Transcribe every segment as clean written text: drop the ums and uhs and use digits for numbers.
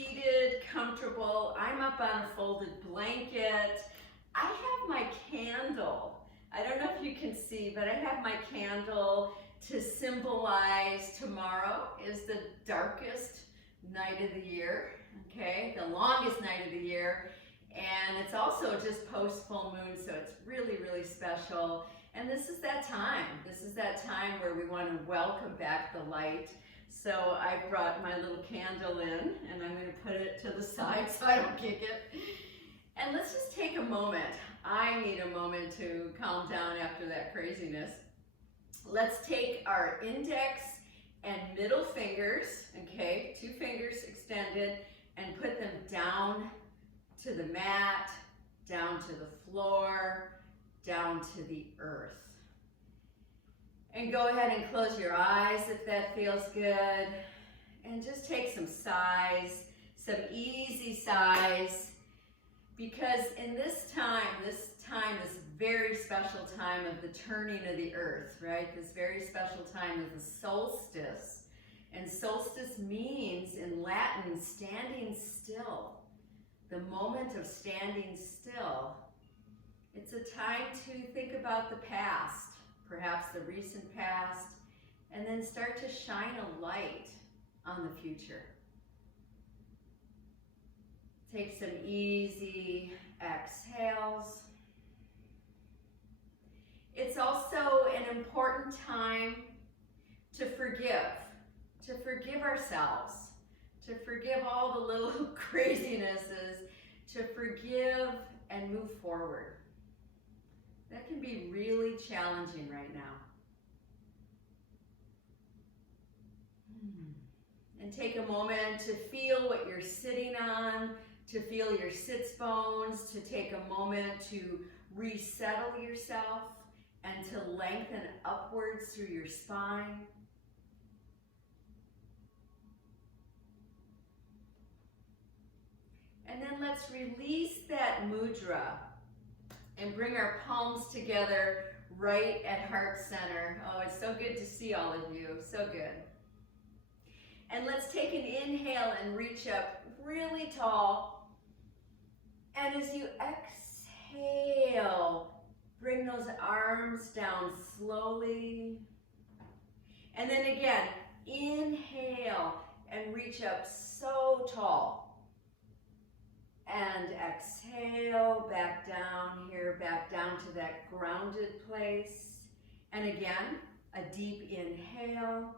seated, comfortable. I'm up on a folded blanket. I have my candle. I don't know if you can see, but I have my candle to symbolize tomorrow is the darkest night of the year, okay? The longest night of the year. And it's also just post full moon, so it's really, really special. And this is that time. This is that time where we want to welcome back the light. So I brought my little candle in, and I'm going to put it to the side so I don't kick it. And let's just take a moment. I need a moment to calm down after that craziness. Let's take our index and middle fingers, okay, 2 fingers extended, and put them down to the mat, down to the floor, down to the earth. And go ahead and close your eyes if that feels good. And just take some sighs, some easy sighs. Because in this very special time of the turning of the earth, right? This very special time of the solstice. And solstice means in Latin, standing still. The moment of standing still. It's a time to think about the past, perhaps the recent past, and then start to shine a light on the future. Take some easy exhales. It's also an important time to forgive ourselves, to forgive all the little crazinesses, to forgive and move forward. That can be really challenging right now. And take a moment to feel what you're sitting on, to feel your sits bones, to take a moment to resettle yourself and to lengthen upwards through your spine. And then let's release that mudra and bring our palms together right at heart center. Oh, it's so good to see all of you, so good. And let's take an inhale and reach up really tall. And as you exhale, bring those arms down slowly. And then again, inhale and reach up so tall. And exhale, back down here, back down to that grounded place. And again, a deep inhale.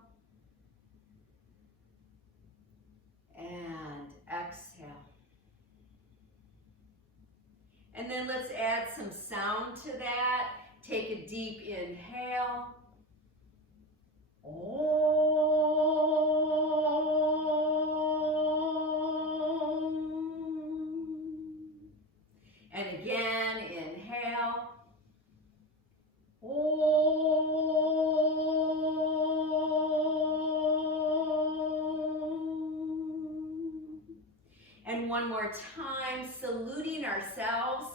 And exhale. And then let's add some sound to that. Take a deep inhale. And again, inhale. And one more time, saluting ourselves.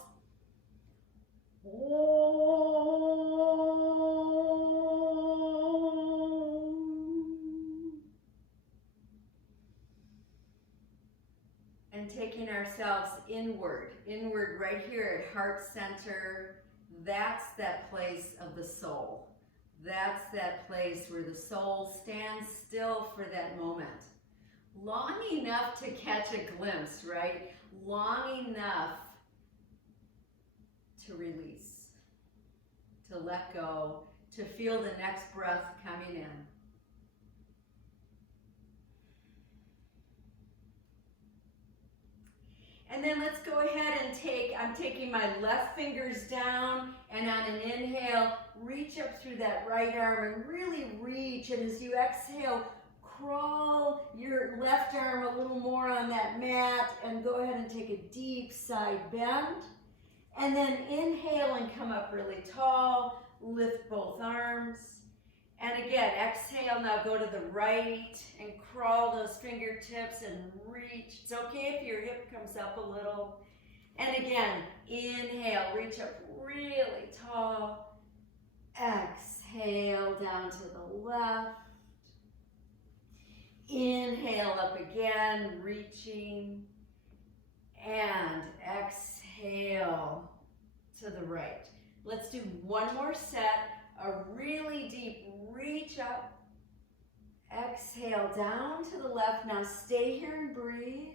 And taking ourselves inward right here at heart center. That's that place of the soul. That's that place where the soul stands still for that moment. Long enough to catch a glimpse, right? Long enough to release, to let go, to feel the next breath coming in. And then let's go ahead and I'm taking my left fingers down, and on an inhale, reach up through that right arm and really reach. And as you exhale, crawl your left arm a little more on that mat and go ahead and take a deep side bend. And then inhale and come up really tall, lift both arms. And again, exhale, now go to the right and crawl those fingertips and reach. It's okay if your hip comes up a little. And again, inhale, reach up really tall. Exhale down to the left. Inhale up again, reaching. And exhale to the right. Let's do one more set. A really deep reach up. Exhale down to the left. Now stay here and breathe.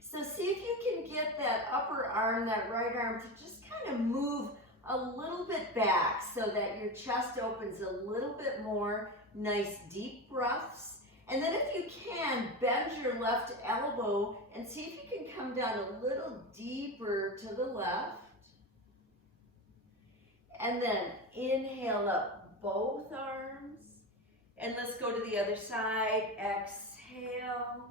So see if you can get that upper arm, that right arm, to just kind of move a little bit back so that your chest opens a little bit more. Nice deep breaths. And then if you can, bend your left elbow and see if you can come down a little deeper to the left. And then inhale up both arms. And let's go to the other side. Exhale.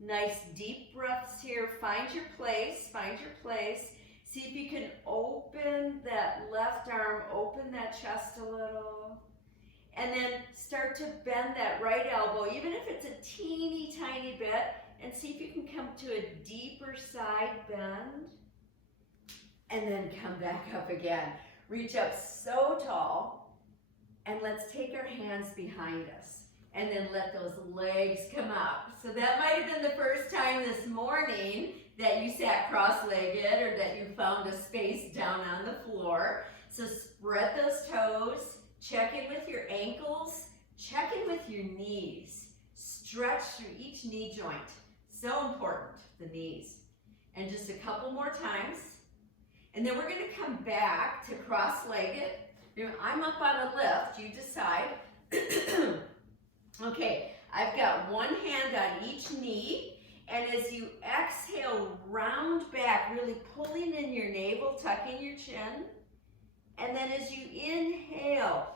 Nice deep breaths here. Find your place, find your place. See if you can open that left arm, open that chest a little. And then start to bend that right elbow, even if it's a teeny tiny bit, and see if you can come to a deeper side bend. And then come back up again. Reach up so tall, and let's take our hands behind us. And then let those legs come up. So that might have been the first time this morning that you sat cross-legged or that you found a space down on the floor. So spread those toes, check in with your ankles, check in with your knees. Stretch through each knee joint. So important, the knees. And just a couple more times. And then we're gonna come back to cross-legged. I'm up on a lift, you decide. Okay, I've got one hand on each knee, and as you exhale, round back, really pulling in your navel, tucking your chin. And then as you inhale,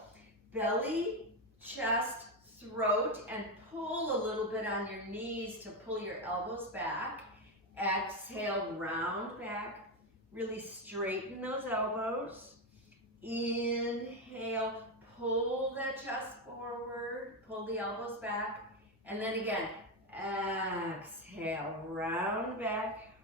belly, chest, throat, and pull a little bit on your knees to pull your elbows back. Exhale, round back, really straighten those elbows. Inhale, pull that chest forward, pull the elbows back, and then again, exhale, round back.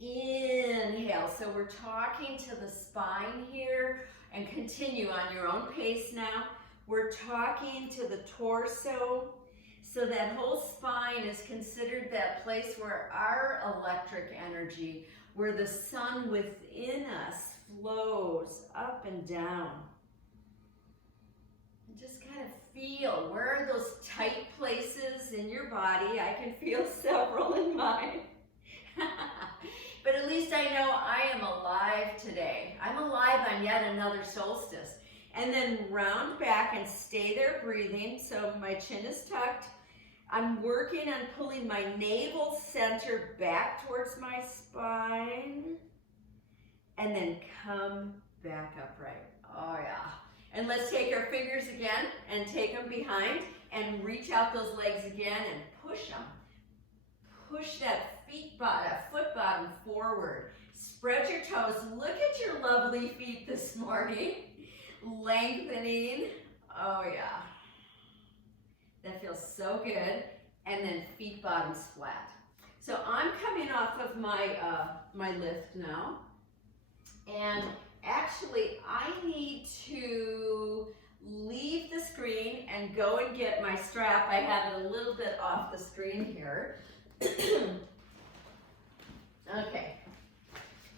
Inhale, so we're talking to the spine here, and continue on your own pace now. We're talking to the torso, so that whole spine is considered that place where our electric energy, where the sun within us flows up and down. Just kind of feel, where are those tight places in your body? I can feel several in mine. But at least I know I am alive today. I'm alive on yet another solstice. And then round back and stay there breathing. So my chin is tucked. I'm working on pulling my navel center back towards my spine. And then come back upright. Oh yeah. And let's take our fingers again and take them behind and reach out those legs again and push them. Push that foot bottom forward. Spread your toes. Look at your lovely feet this morning. Lengthening. Oh yeah. That feels so good. And then feet bottoms flat. So I'm coming off of my, my lift now. And actually, I need to leave the screen and go and get my strap. I have it a little bit off the screen here. Okay.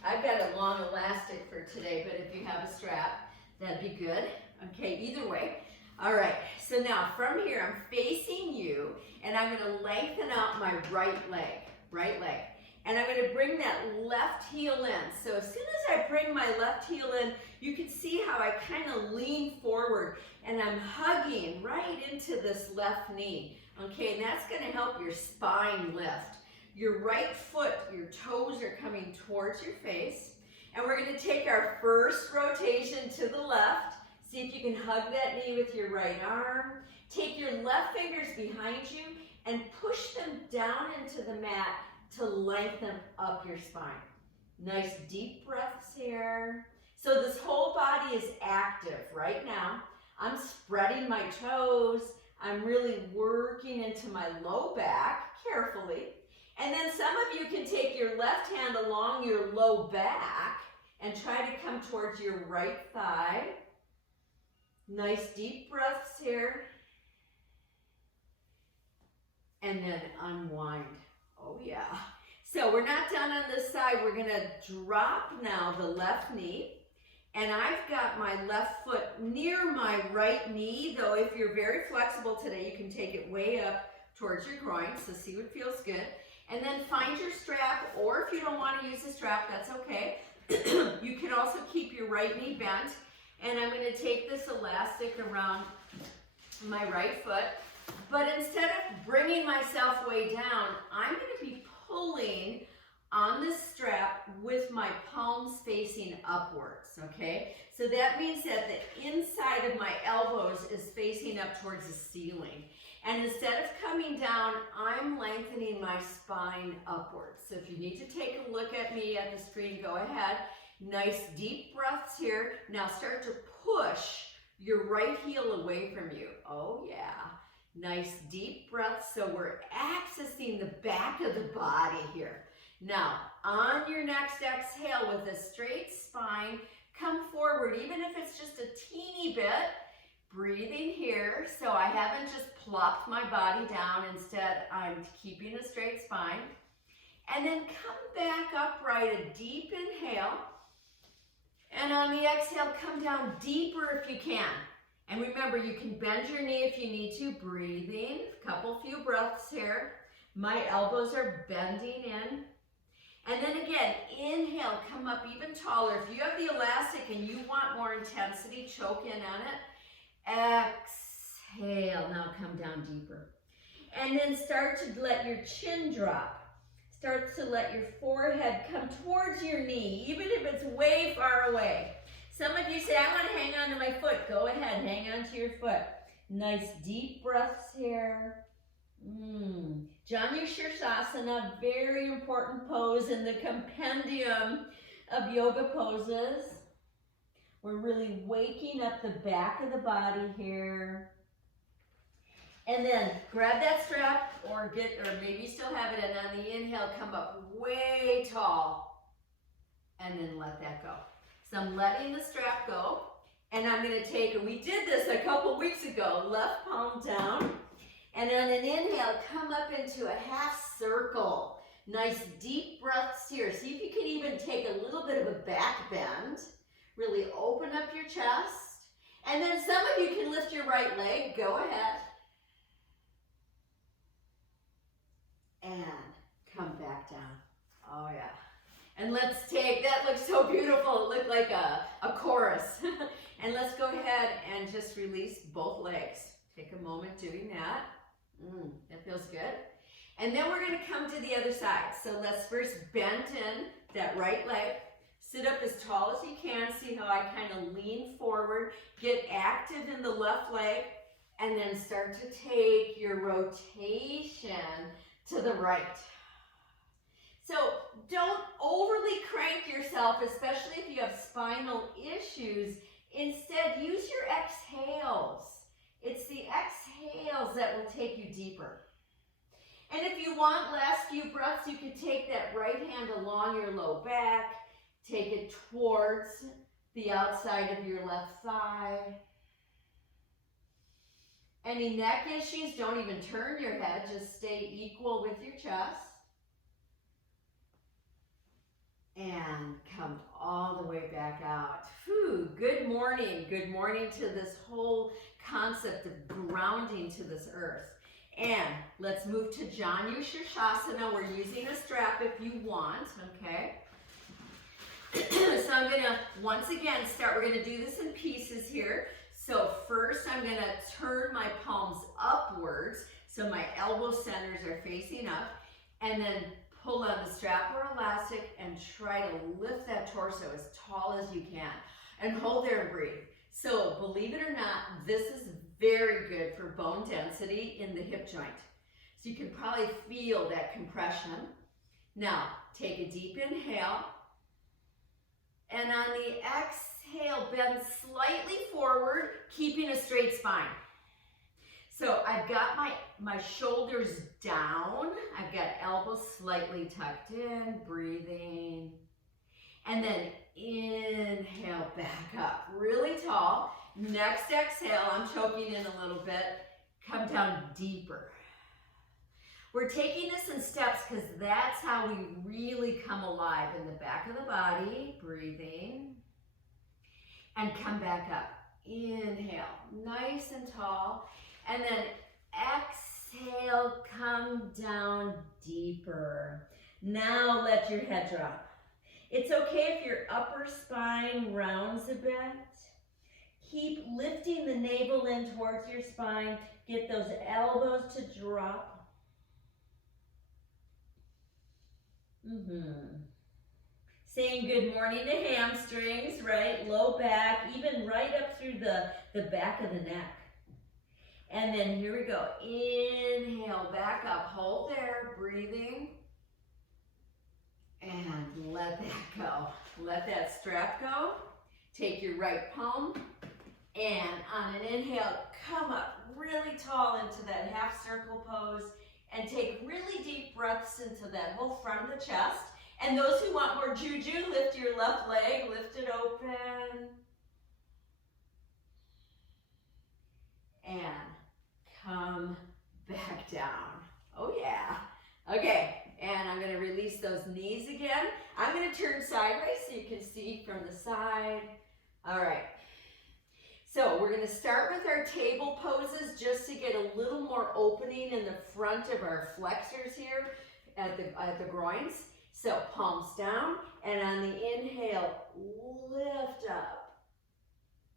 I've got a long elastic for today, but if you have a strap, that'd be good. Okay, either way. All right, so now from here, I'm facing you, and I'm gonna lengthen out my right leg. And I'm gonna bring that left heel in. So as soon as I bring my left heel in, you can see how I kind of lean forward, and I'm hugging right into this left knee. Okay, and that's gonna help your spine lift. Your right foot, your toes are coming towards your face. And we're gonna take our first rotation to the left. See if you can hug that knee with your right arm. Take your left fingers behind you and push them down into the mat to lengthen up your spine. Nice deep breaths here. So this whole body is active right now. I'm spreading my toes. I'm really working into my low back carefully. And then some of you can take your left hand along your low back and try to come towards your right thigh. Nice deep breaths here. and then unwind. Oh yeah. So we're not done on this side. We're gonna drop now the left knee. And I've got my left foot near my right knee, though if you're very flexible today, you can take it way up towards your groin, so see what feels good. And then find your strap, or if you don't want to use the strap, that's okay. You can also keep your right knee bent. And I'm going to take this elastic around my right foot. But instead of bringing myself way down, I'm going to be pulling on this strap with my palms facing upwards, okay? So that means that the inside of my elbows is facing up towards the ceiling. And instead of coming down, I'm lengthening my spine upwards. So if you need to take a look at me at the screen, go ahead. Nice deep breaths here. Now start to push your right heel away from you. Oh yeah. Nice deep breaths. So we're accessing the back of the body here. Now, on your next exhale with a straight spine, come forward, even if it's just a teeny bit. Breathing here, so I haven't just plopped my body down. Instead, I'm keeping a straight spine. And then come back upright, a deep inhale. And on the exhale, come down deeper if you can. And remember, you can bend your knee if you need to. Breathing, few breaths here. My elbows are bending in. And then again, inhale, come up even taller. If you have the elastic and you want more intensity, choke in on it. Exhale, now come down deeper. And then start to let your chin drop. Start to let your forehead come towards your knee, even if it's way far away. Some of you say, I want to hang on to my foot. Go ahead, hang on to your foot. Nice deep breaths here. Youshashasana, very important pose in the compendium of yoga poses. We're really waking up the back of the body here. And then grab that strap or maybe you still have it, and on the inhale, come up way tall. And then let that go. So I'm letting the strap go. And I'm going to take, and we did this a couple weeks ago, left palm down. And on an inhale, come up into a half circle. Nice deep breaths here. See if you can even take a little bit of a back bend. Really open up your chest. And then some of you can lift your right leg. Go ahead. And come back down. Oh yeah. And let's take, that looks so beautiful. It looked like a chorus. And let's go ahead and just release both legs. Take a moment doing that. That feels good. And then we're going to come to the other side. So let's first bend in that right leg. Sit up as tall as you can. See how I kind of lean forward. Get active in the left leg. And then start to take your rotation to the right. So don't overly crank yourself, especially if you have spinal issues. Instead, use your exhales. It's the exhales that will take you deeper. And if you want last few breaths, you can take that right hand along your low back, take it towards the outside of your left thigh. Any neck issues, don't even turn your head, just stay equal with your chest. And come all the way back out. Whew, good morning. Good morning to this whole concept of grounding to this earth. And let's move to Youshashasana. We're using a strap if you want, okay? So I'm going to, once again, we're going to do this in pieces here. So first I'm going to turn my palms upwards so my elbow centers are facing up, and then pull on the strap or elastic and try to lift that torso as tall as you can. And hold there and breathe. So believe it or not, this is very good for bone density in the hip joint. So you can probably feel that compression. Now, take a deep inhale. And on the exhale, bend slightly forward, keeping a straight spine. So I've got my shoulders down. I've got elbows slightly tucked in, breathing. And then inhale back up, really tall. Next exhale, I'm choking in a little bit. Come down deeper. We're taking this in steps because that's how we really come alive in the back of the body, breathing, and come back up. Inhale, nice and tall, and then exhale, come down deeper. Now let your head drop. It's okay if your upper spine rounds a bit. Keep lifting the navel in towards your spine. Get those elbows to drop. Saying good morning to hamstrings, right? Low back, even right up through the back of the neck. And then here we go. Inhale, back up, hold there, breathing. And let that go. Let that strap go. Take your right palm, and on an inhale, come up really tall into that half circle pose, and take really deep breaths into that whole front of the chest. And those who want more juju, lift your left leg, lift it open. And come back down. Oh yeah. Okay, and I'm gonna release those knees again. I'm gonna turn sideways so you can see from the side. All right. So we're gonna start with our table poses just to get a little more opening in the front of our flexors here at the groins. So palms down, and on the inhale, lift up.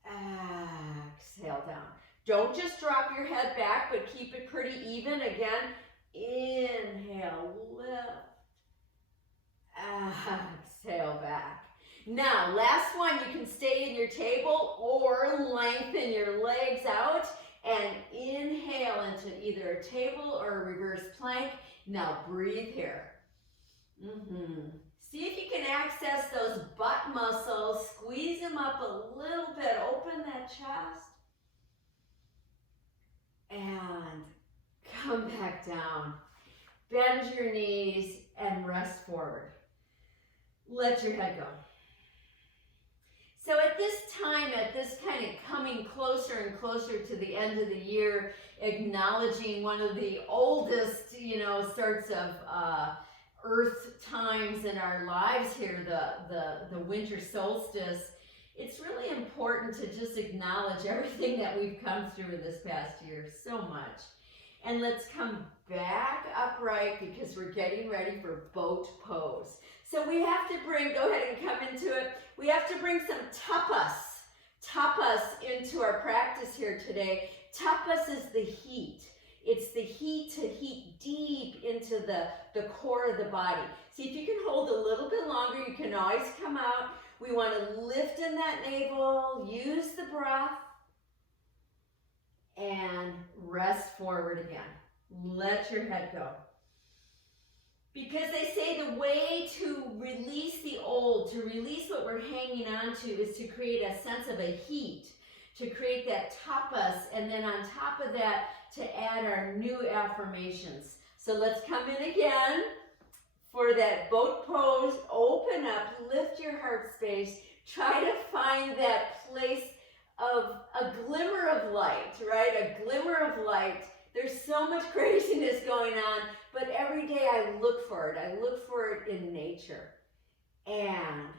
Exhale down. Don't just drop your head back, but keep it pretty even. Again, inhale, lift. Exhale back. Now, last one, you can stay in your table or lengthen your legs out and inhale into either a table or a reverse plank. Now breathe here. See if you can access those butt muscles. Squeeze them up a little bit. Open that chest. And come back down. Bend your knees and rest forward. Let your head go. So at this time, at this kind of coming closer and closer to the end of the year, acknowledging one of the oldest, sorts of earth times in our lives here, the winter solstice, it's really important to just acknowledge everything that we've come through in this past year so much. And let's come back upright because we're getting ready for boat pose. So we have to bring, go ahead and come into it. We have to bring some tapas into our practice here today. Tapas is the heat. It's the heat to heat deep into the core of the body. See if you can hold a little bit longer. You can always come out. We want to lift in that navel, use the breath, and rest forward again. Let your head go. Because they say the way to release the old, to release what we're hanging on to, is to create a sense of a heat, to create that tapas, and then on top of that, to add our new affirmations. So let's come in again for that boat pose. Open up, lift your heart space. Try to find that place of a glimmer of light, right? A glimmer of light. There's so much craziness going on, but every day I look for it. I look for it in nature. And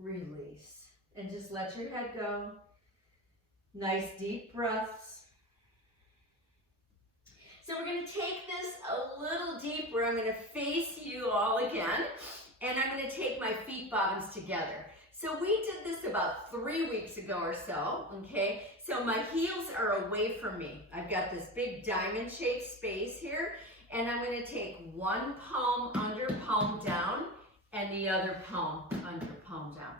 release. And just let your head go. Nice deep breaths. So we're going to take this a little deeper. I'm going to face you all again, and I'm going to take my feet bottoms together. So we did this about 3 weeks ago or so, okay? So my heels are away from me. I've got this big diamond-shaped space here, and I'm going to take one palm under, palm down, and the other palm under, palm down.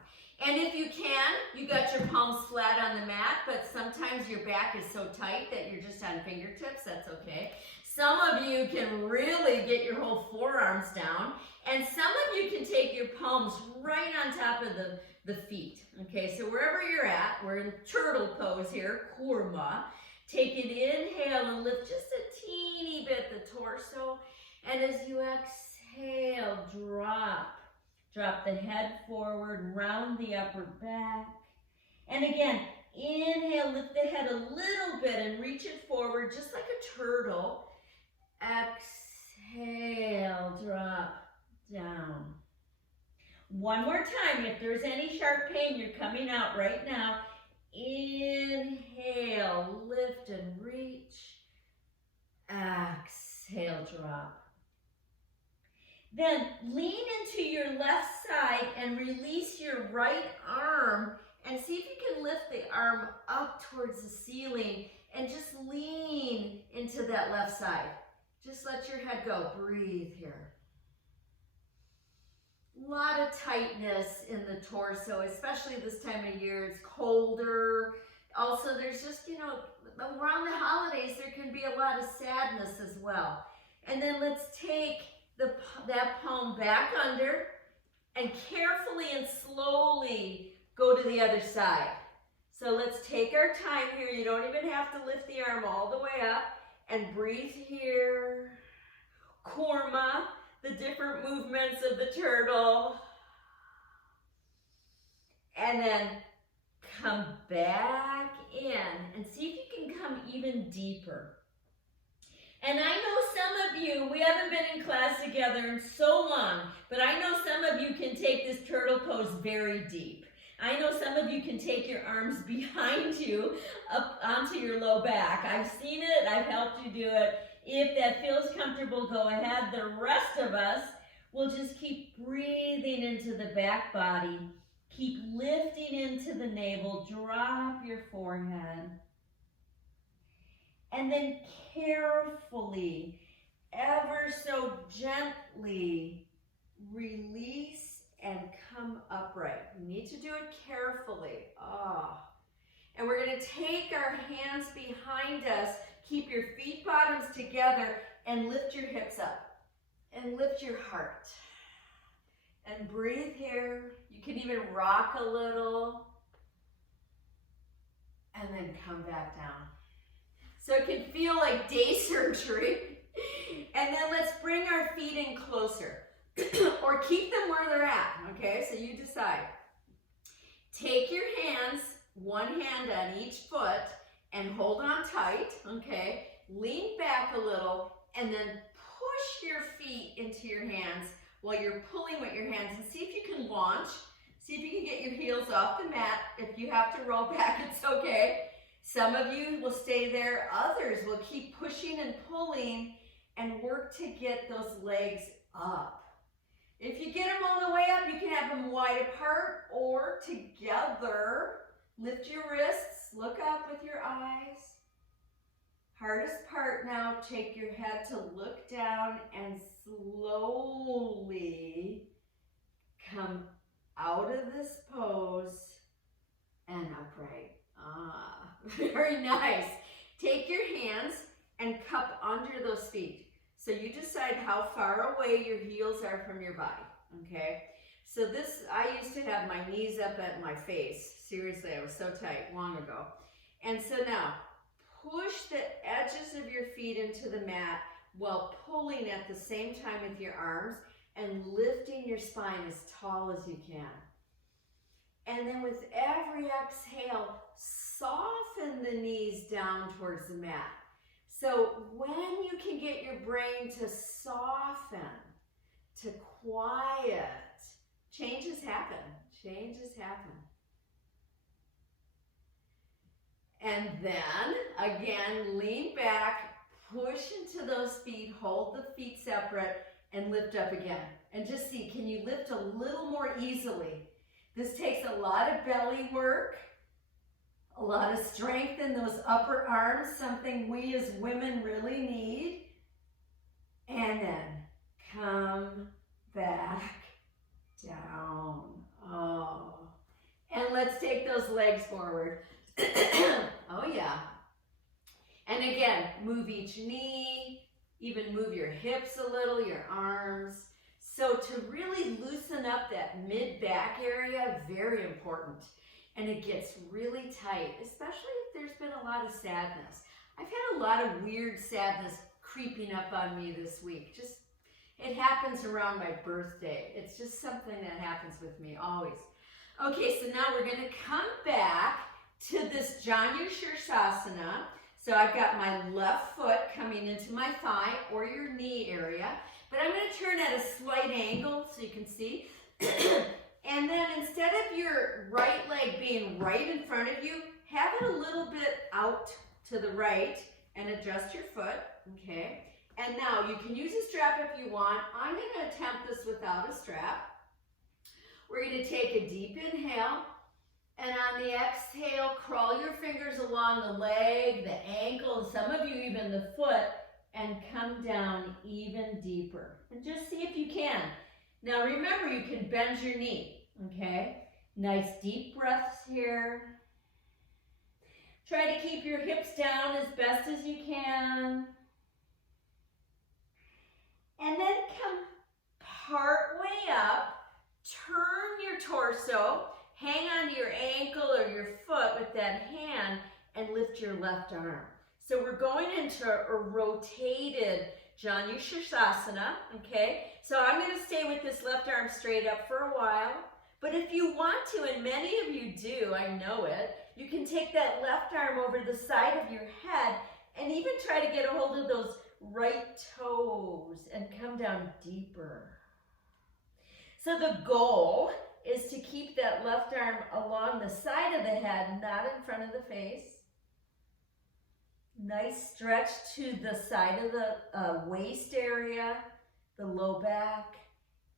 And if you can, you got your palms flat on the mat, but sometimes your back is so tight that you're just on fingertips. That's okay. Some of you can really get your whole forearms down, and some of you can take your palms right on top of the feet. Okay, so wherever you're at, we're in turtle pose here, kurma. Take an inhale and lift just a teeny bit the torso, and as you exhale, drop. Drop the head forward, round the upper back. And again, inhale, lift the head a little bit and reach it forward just like a turtle. exhale, drop down. One more time, if there's any sharp pain, you're coming out right now. Inhale, lift and reach. Exhale, drop. Then lean into your left side and release your right arm and see if you can lift the arm up towards the ceiling and just lean into that left side. Just let your head go. Breathe here. A lot of tightness in the torso, especially this time of year. It's colder. Also, there's just, you know, around the holidays, there can be a lot of sadness as well. And then let's take that palm back under and carefully and slowly go to the other side. So let's take our time here. You don't even have to lift the arm all the way up, and breathe here. Kurma, the different movements of the turtle. And then come back in and see if you can come even deeper. And I know some of you, we haven't been in class together in so long, but I know some of you can take this turtle pose very deep. I know some of you can take your arms behind you up onto your low back. I've seen it, I've helped you do it. If that feels comfortable, go ahead. The rest of us will just keep breathing into the back body. Keep lifting into the navel, drop your forehead. And then carefully, ever so gently, release and come upright. You need to do it carefully. And we're going to take our hands behind us, keep your feet bottoms together, and lift your hips up. And lift your heart. And breathe here. You can even rock a little. And then come back down. So it can feel like day surgery. And then let's bring our feet in closer. Or keep them where they're at, okay? So you decide. Take your hands, one hand on each foot, and hold on tight, okay? Lean back a little, and then push your feet into your hands while you're pulling with your hands. And see if you can launch. See if you can get your heels off the mat. If you have to roll back, it's okay. Some of you will stay there. Others will keep pushing and pulling and work to get those legs up. If you get them all the way up, you can have them wide apart or together. Lift your wrists, look up with your eyes. Hardest part now, take your head to look down and slowly come out of this pose and upright. Very nice. Take your hands and cup under those feet. So you decide how far away your heels are from your body, okay? So this, I used to have my knees up at my face. Seriously, I was so tight long ago. And so now, push the edges of your feet into the mat while pulling at the same time with your arms and lifting your spine as tall as you can. And then with every exhale, soften the knees down towards the mat. So when you can get your brain to soften, to quiet, changes happen. Changes happen. And then, again, lean back, push into those feet, hold the feet separate, and lift up again. And just see, can you lift a little more easily? This takes a lot of belly work, a lot of strength in those upper arms, something we as women really need. And then come back down. And let's take those legs forward. Oh yeah. And again, move each knee, even move your hips a little, your arms. So to really loosen up that mid-back area, very important. And it gets really tight, especially if there's been a lot of sadness. I've had a lot of weird sadness creeping up on me this week. Just, it happens around my birthday. It's just something that happens with me always. Okay, so now we're gonna come back to this Janus Youshashasana. So I've got my left foot coming into my thigh or your knee area, but I'm going to turn at a slight angle so you can see. And then instead of your right leg being right in front of you, have it a little bit out to the right and adjust your foot, okay? And now you can use a strap if you want. I'm going to attempt this without a strap. We're going to take a deep inhale, and on the exhale, crawl your fingers along the leg, the ankle, and some of you even the foot, and come down even deeper. And just see if you can. Now remember, you can bend your knee, okay? Nice deep breaths here. Try to keep your hips down as best as you can. And then come part way up, turn your torso, hang on your ankle or your foot with that hand, and lift your left arm. So we're going into a rotated Youshashasana, okay? So I'm going to stay with this left arm straight up for a while. But if you want to, and many of you do, I know it, you can take that left arm over the side of your head and even try to get a hold of those right toes and come down deeper. So the goal is to keep that left arm along the side of the head, not in front of the face. Nice stretch to the side of the waist area, the low back.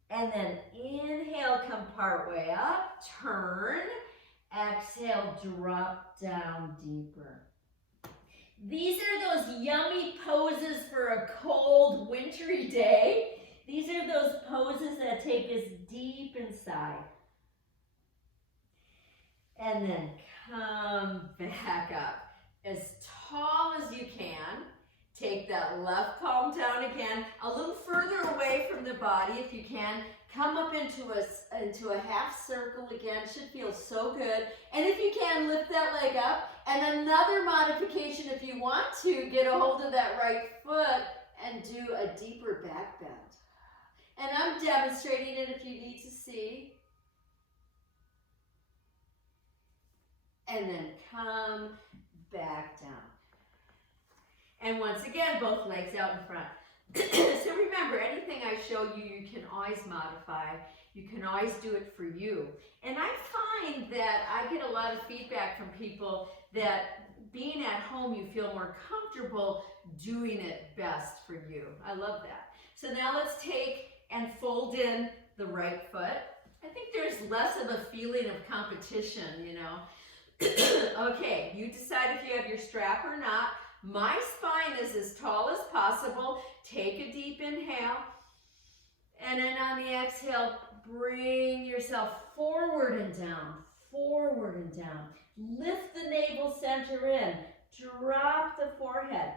And then inhale, come part way up, turn. Exhale, drop down deeper. These are those yummy poses for a cold, wintry day. These are those poses that take us deep inside. And then come back up as tall as you can. Take that left palm down again, a little further away from the body if you can. Come up into a half circle again. Should feel so good. And if you can, lift that leg up. And another modification, if you want to, get a hold of that right foot and do a deeper back bend. And I'm demonstrating it if you need to see. And then come back down. And once again, both legs out in front. So remember, anything I show you, you can always modify. You can always do it for you. And I find that I get a lot of feedback from people that being at home, you feel more comfortable doing it best for you. I love that. So now let's take and fold in the right foot. I think there's less of a feeling of competition, you know. Okay, you decide if you have your strap or not. My spine is as tall as possible. Take a deep inhale. And then on the exhale, bring yourself forward and down, forward and down. Lift the navel center in. Drop the forehead.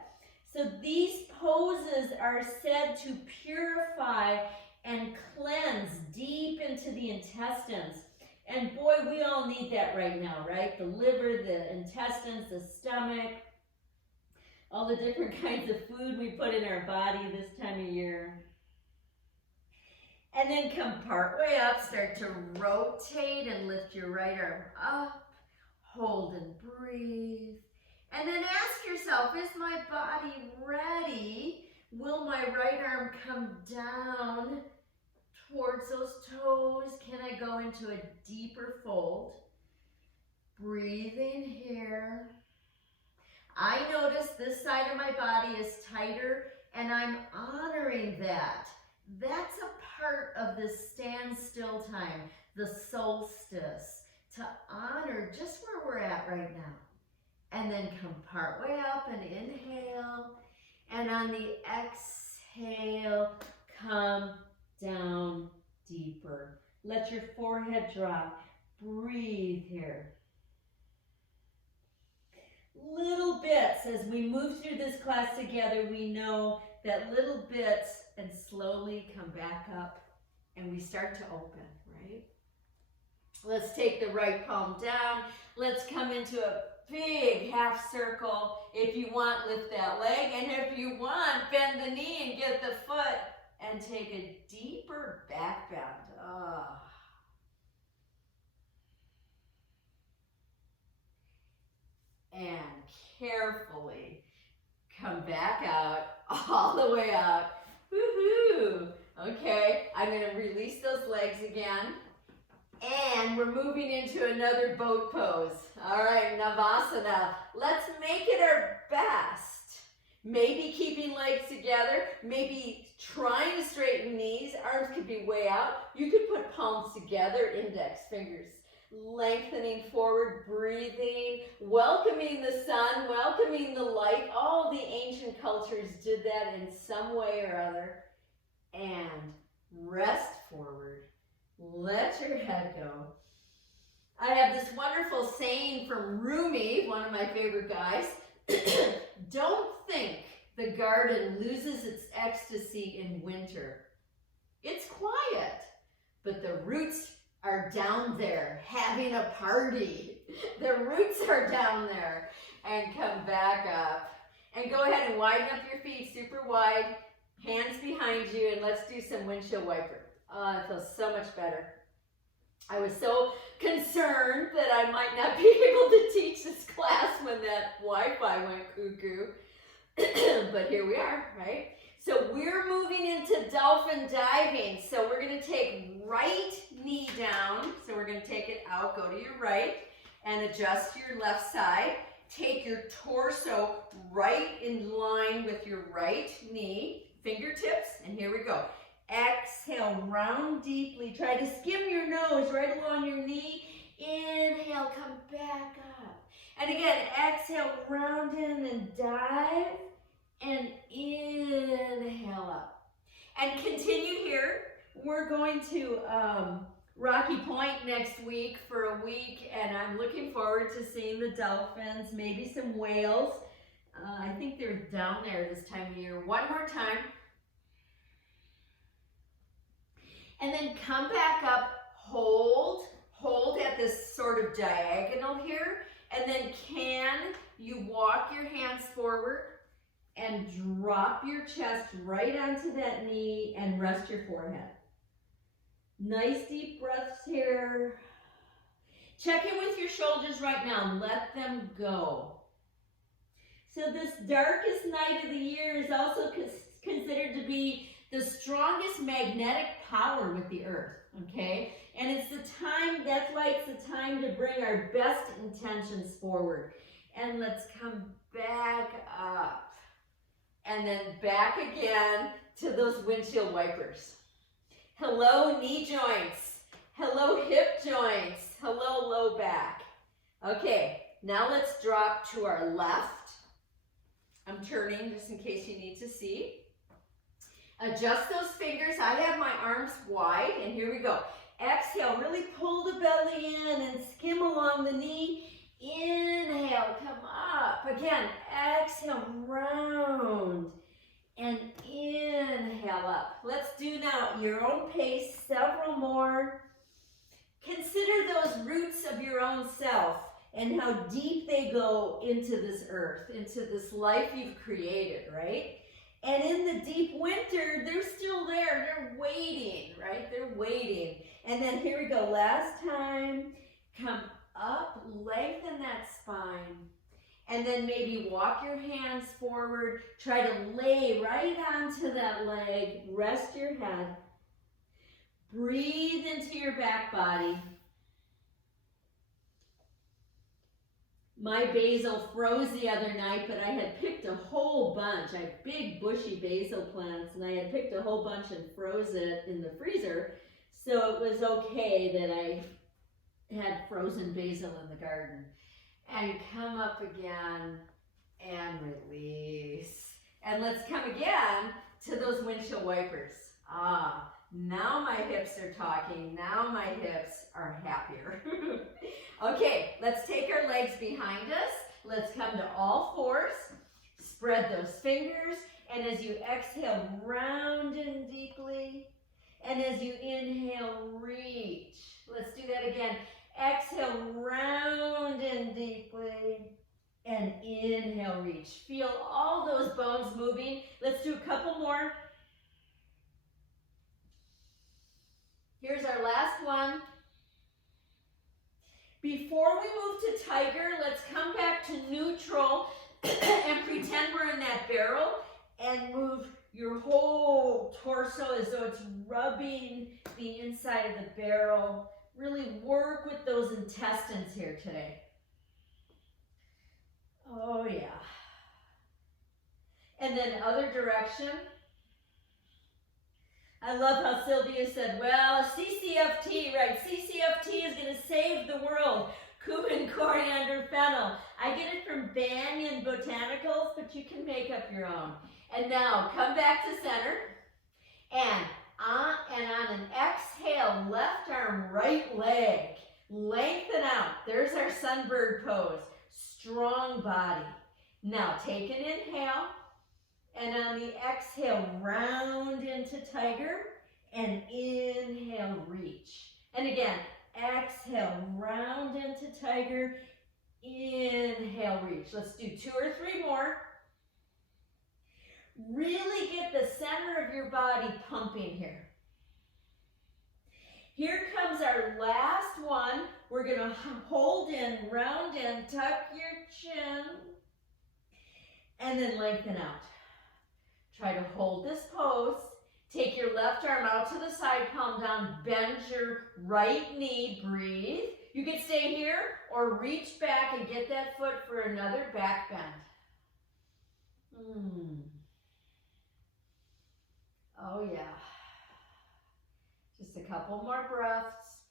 So these poses are said to purify and cleanse deep into the intestines. And boy, we all need that right now, right? The liver, the intestines, the stomach, all the different kinds of food we put in our body this time of year. And then come part way up, start to rotate and lift your right arm up, hold and breathe. And then ask yourself, is my body ready? Will my right arm come down towards those toes? Can I go into a deeper fold? Breathing here. I notice this side of my body is tighter, and I'm honoring that. That's a part of this standstill time, the solstice, to honor just where we're at right now. And then come part way up and inhale. And on the exhale, come down deeper. Let your forehead drop. Breathe here. Little bits, as we move through this class together, we know that little bits and slowly come back up and we start to open, right? Let's take the right palm down. Let's come into a big half circle. If you want, lift that leg. And if you want, bend the knee and get the foot and take a deeper back bend. And carefully. Come back out, all the way up. Woohoo! Okay, I'm going to release those legs again. And we're moving into another boat pose. All right, Navasana. Let's make it our best. Maybe keeping legs together, maybe trying to straighten knees. Arms could be way out. You could put palms together, index fingers. Lengthening forward, breathing, welcoming the sun, welcoming the light. All the ancient cultures did that in some way or other. And rest forward. Let your head go. I have this wonderful saying from Rumi, one of my favorite guys. Don't think the garden loses its ecstasy in winter. It's quiet, but the roots are down there having a party. The roots are down there. And come back up. And go ahead and widen up your feet super wide. Hands behind you, and let's do some windshield wiper. Oh, it feels so much better. I was so concerned that I might not be able to teach this class when that Wi-Fi went cuckoo. But here we are, right? So we're moving into dolphin diving. So we're going to take right knee down. So we're going to take it out, go to your right, and adjust your left side. Take your torso right in line with your right knee. Fingertips, and here we go. Exhale, round deeply. Try to skim your nose right along your knee. Inhale, come back up. And again, exhale, round in and dive. And inhale up. And continue here. We're going to Rocky Point next week for a week, and I'm looking forward to seeing the dolphins, maybe some whales. I think they're down there this time of year. One more time. And then come back up, hold at this sort of diagonal here. And then can you walk your hands forward and drop your chest right onto that knee and rest your forehead. Nice deep breaths here. Check in with your shoulders right now. Let them go. So this darkest night of the year is also considered to be the strongest magnetic power with the earth, okay? And it's the time, that's why it's the time to bring our best intentions forward. And let's come back up. And then back again to those windshield wipers. Hello, knee joints. Hello, hip joints. Hello, low back. Okay, now let's drop to our left. I'm turning just in case you need to see. Adjust those fingers. I have my arms wide, and here we go. Exhale, really pull the belly in and skim along the knee. Inhale, come up. Again, exhale, round. And inhale up. Let's do now your own pace, several more. Consider those roots of your own self and how deep they go into this earth, into this life you've created, right? And in the deep winter, they're still there. They're waiting, right? They're waiting. And then here we go. Last time. Come up, lengthen that spine. And then maybe walk your hands forward. Try to lay right onto that leg. Rest your head. Breathe into your back body. My basil froze the other night, but I had picked a whole bunch. I have big bushy basil plants, and I had picked a whole bunch and froze it in the freezer. So it was okay that I had frozen basil in the garden. And come up again and release. And let's come again to those windshield wipers. Ah, now my hips are talking. Now my hips are happier. Okay, let's take our legs behind us. Let's come to all fours. Spread those fingers. And as you exhale, round in deeply. And as you inhale, reach. Let's do that again. Exhale, round in deeply. And inhale, reach. Feel all those bones moving. Let's do a couple more. Here's our last one. Before we move to tiger, let's come back to neutral. and pretend we're in that barrel and move your whole torso as though it's rubbing the inside of the barrel. Really work with those intestines here today. Oh yeah. And then other direction. I love how Sylvia said, well, CCFT, right? CCFT is going to save the world. Cumin, coriander, fennel. I get it from Banyan Botanicals, but you can make up your own. And now, come back to center. And on an exhale, left arm, right leg. Lengthen out. There's our sunbird pose. Strong body. Now, take an inhale. And on the exhale, round into tiger. And inhale, reach. And again, exhale, round into tiger. Inhale, reach. Let's do 2 or 3 more. Really get the center of your body pumping here. Here comes our last one. We're going to hold in, round in, tuck your chin, and then lengthen out. Try to hold this pose. Take your left arm out to the side, palm down, bend your right knee, breathe. You can stay here or reach back and get that foot for another back bend. Oh yeah. Just a couple more breaths.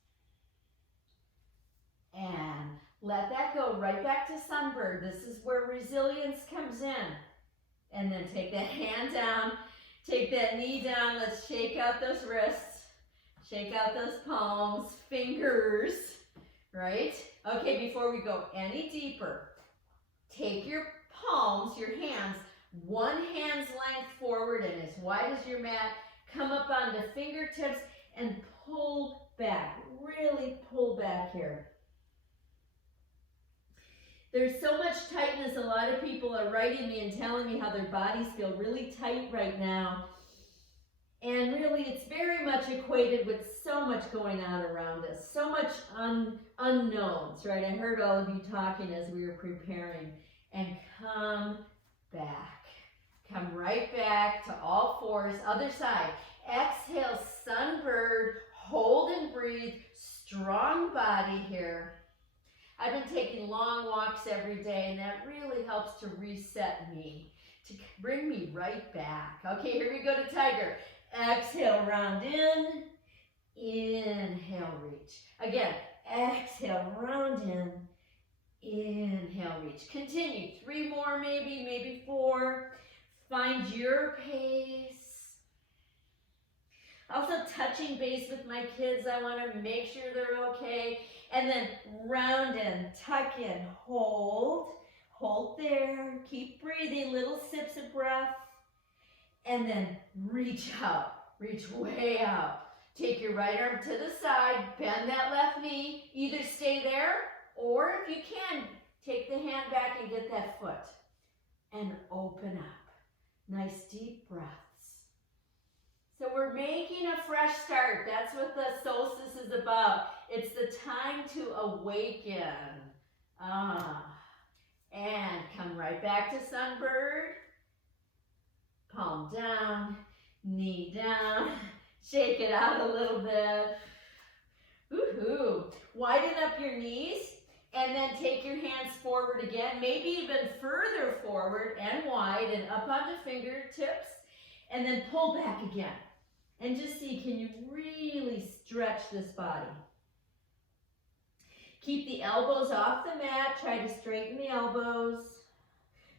And let that go right back to sunbird. This is where resilience comes in. And then take that hand down, take that knee down. Let's shake out those wrists, shake out those palms, fingers, right? Okay, before we go any deeper, take your palms, your hands, one hand's length forward and as wide as your mat. Come up onto fingertips and pull back. Really pull back here. There's so much tightness. A lot of people are writing me and telling me how their bodies feel really tight right now. And really, it's very much equated with so much going on around us. So much unknowns, right? I heard all of you talking as we were preparing. And come back. Come right back to all fours. Other side. Exhale, sunbird. Hold and breathe. Strong body here. I've been taking long walks every day, and that really helps to reset me, to bring me right back. Okay, here we go to tiger. Exhale, round in. Inhale, reach. Again, exhale, round in. Inhale, reach. Continue. 3 more maybe 4. Find your pace. Also touching base with my kids. I want to make sure they're okay. And then round in, tuck in, hold there, keep breathing, little sips of breath, and then reach out, reach way out. Take your right arm to the side, bend that left knee, either stay there, or if you can, take the hand back and get that foot, and open up. Nice deep breaths. So we're making a fresh start. That's what the solstice is about. It's the time to awaken. And come right back to sunbird. Palm down, knee down. Shake it out a little bit. Woohoo. Widen up your knees and then take your hands forward again. Maybe even further forward and wide and up onto fingertips. And then pull back again. And just see, can you really stretch this body? Keep the elbows off the mat. Try to straighten the elbows.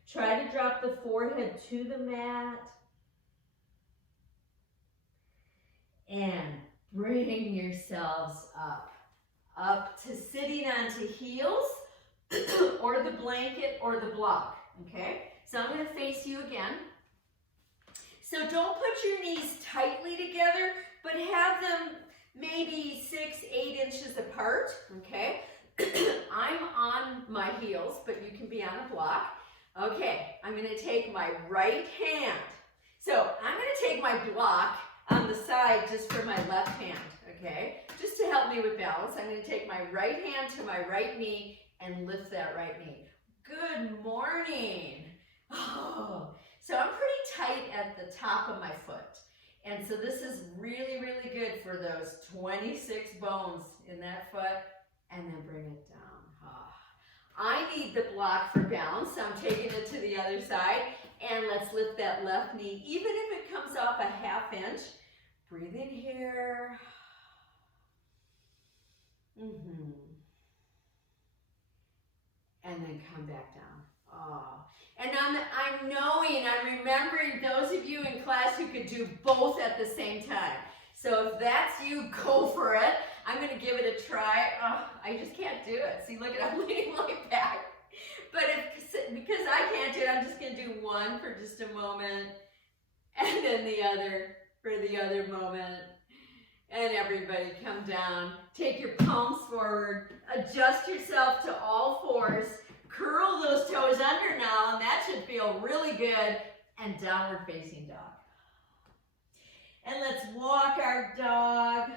Try to drop the forehead to the mat. And bring yourselves up. Up to sitting onto heels or the blanket or the block. Okay? So I'm going to face you again. So don't put your knees tightly together, but have them maybe 6-8 inches apart, okay? I'm on my heels, but you can be on a block. Okay, I'm gonna take my right hand. So I'm gonna take my block on the side just for my left hand, okay? Just to help me with balance, I'm gonna take my right hand to my right knee and lift that right knee. Good morning. Oh, so I'm pretty tight at the top of my foot. And so this is really, really good for those 26 bones in that foot. And then bring it down. Oh. I need the block for balance, so I'm taking it to the other side. And let's lift that left knee, even if it comes off a ½ inch. Breathe in here. And then come back down. Oh. And I'm remembering those of you in class who could do both at the same time. So if that's you, go for it. I'm going to give it a try. Oh, I just can't do it. See, look at, I'm leaning my back. But because I can't do it, I'm just going to do one for just a moment. And then the other for the other moment. And everybody come down. Take your palms forward. Adjust yourself to all fours. Curl those toes under now, and that should feel really good. And downward facing dog. And let's walk our dog.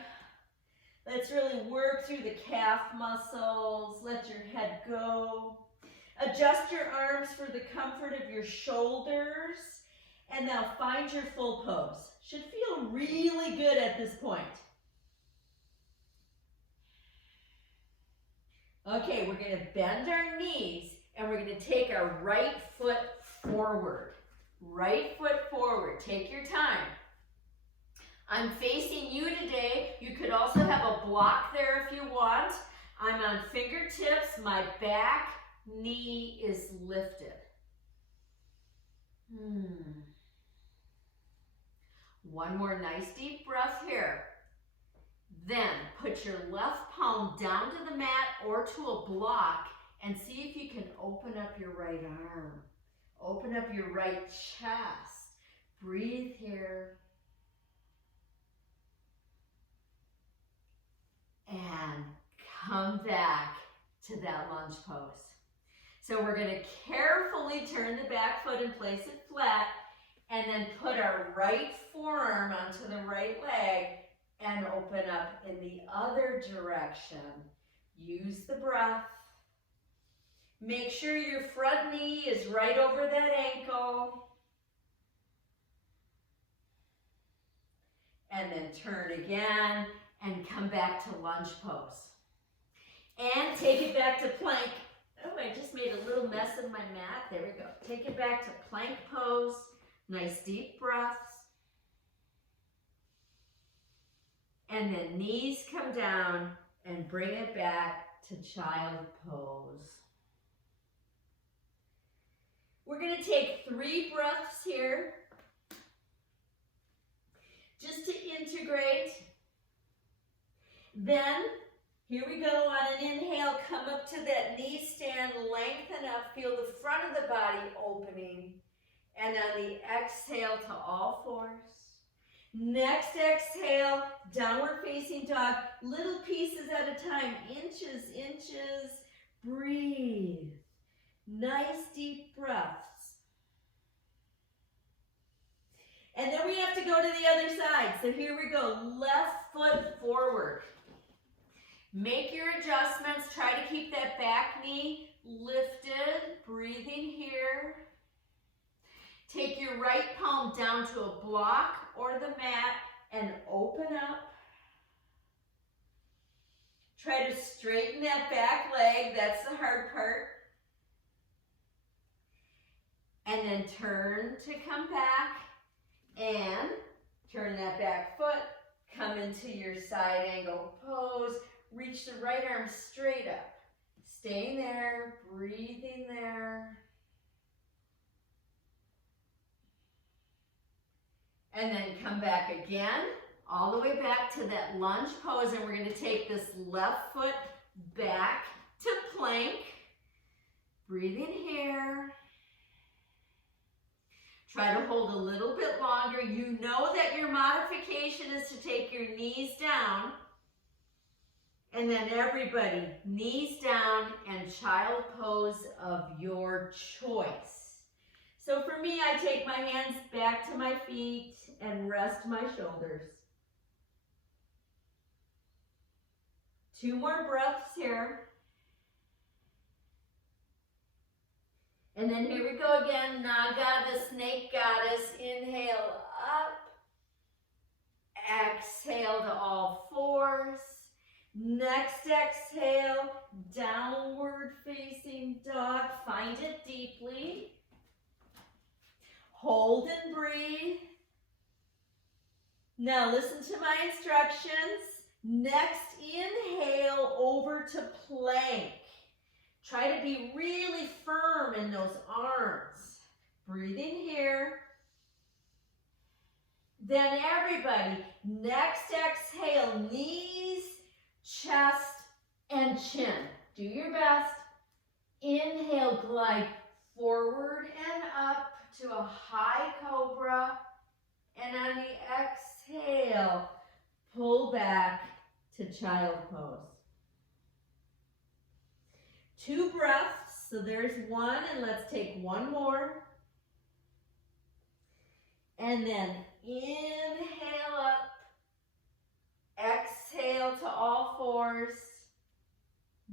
Let's really work through the calf muscles. Let your head go. Adjust your arms for the comfort of your shoulders. And now find your full pose. Should feel really good at this point. Okay, we're going to bend our knees and we're going to take our right foot forward. Right foot forward. Take your time. I'm facing you today. You could also have a block there if you want. I'm on fingertips. My back knee is lifted. One more nice deep breath here. Then put your left palm down to the mat or to a block and see if you can open up your right arm. Open up your right chest. Breathe here. And come back to that lunge pose. So we're going to carefully turn the back foot and place it flat, and then put our right forearm onto the right leg and open up in the other direction. Use the breath. Make sure your front knee is right over that ankle. And then turn again and come back to lunge pose. And take it back to plank. Oh, I just made a little mess of my mat. There we go. Take it back to plank pose. Nice deep breaths. And then knees come down and bring it back to child pose. We're going to take 3 breaths here. Just to integrate. Then, here we go on an inhale, come up to that knee stand, lengthen up, feel the front of the body opening. And on the exhale to all fours. Next exhale, downward facing dog, little pieces at a time, inches, inches, breathe. Nice deep breaths. And then we have to go to the other side. So here we go, left foot forward. Make your adjustments, try to keep that back knee lifted, breathing here. Take your right palm down to a block or the mat and open up. Try to straighten that back leg, that's the hard part. And then turn to come back and turn that back foot, come into your side angle pose, reach the right arm straight up. Staying there, breathing there. And then come back again, all the way back to that lunge pose, and we're going to take this left foot back to plank. Breathing here. Try to hold a little bit longer. You know that your modification is to take your knees down. And then everybody, knees down and child pose of your choice. So for me, I take my hands back to my feet and rest my shoulders. 2 more breaths here. And then here we go again, Naga, the snake goddess. Inhale up. Exhale to all fours. Next exhale, downward facing dog. Find it deeply. Hold and breathe. Now listen to my instructions. Next, inhale over to plank. Try to be really firm in those arms. Breathing here. Then everybody, next exhale, knees, chest, and chin. Do your best. Inhale, glide forward and up to a high cobra. And on the exhale, pull back to child pose. 2 breaths, so there's one, and let's take one more. And then inhale up, exhale to all fours.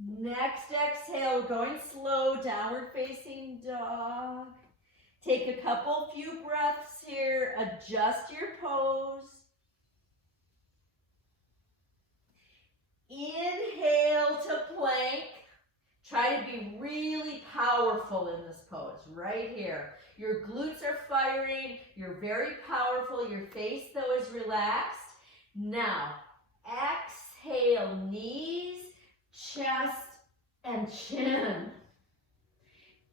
Next exhale, we're going slow, downward facing dog. Take a few breaths here, adjust your pose. Inhale to plank. Try to be really powerful in this pose, right here. Your glutes are firing, you're very powerful, your face though is relaxed. Now, exhale, knees, chest, and chin.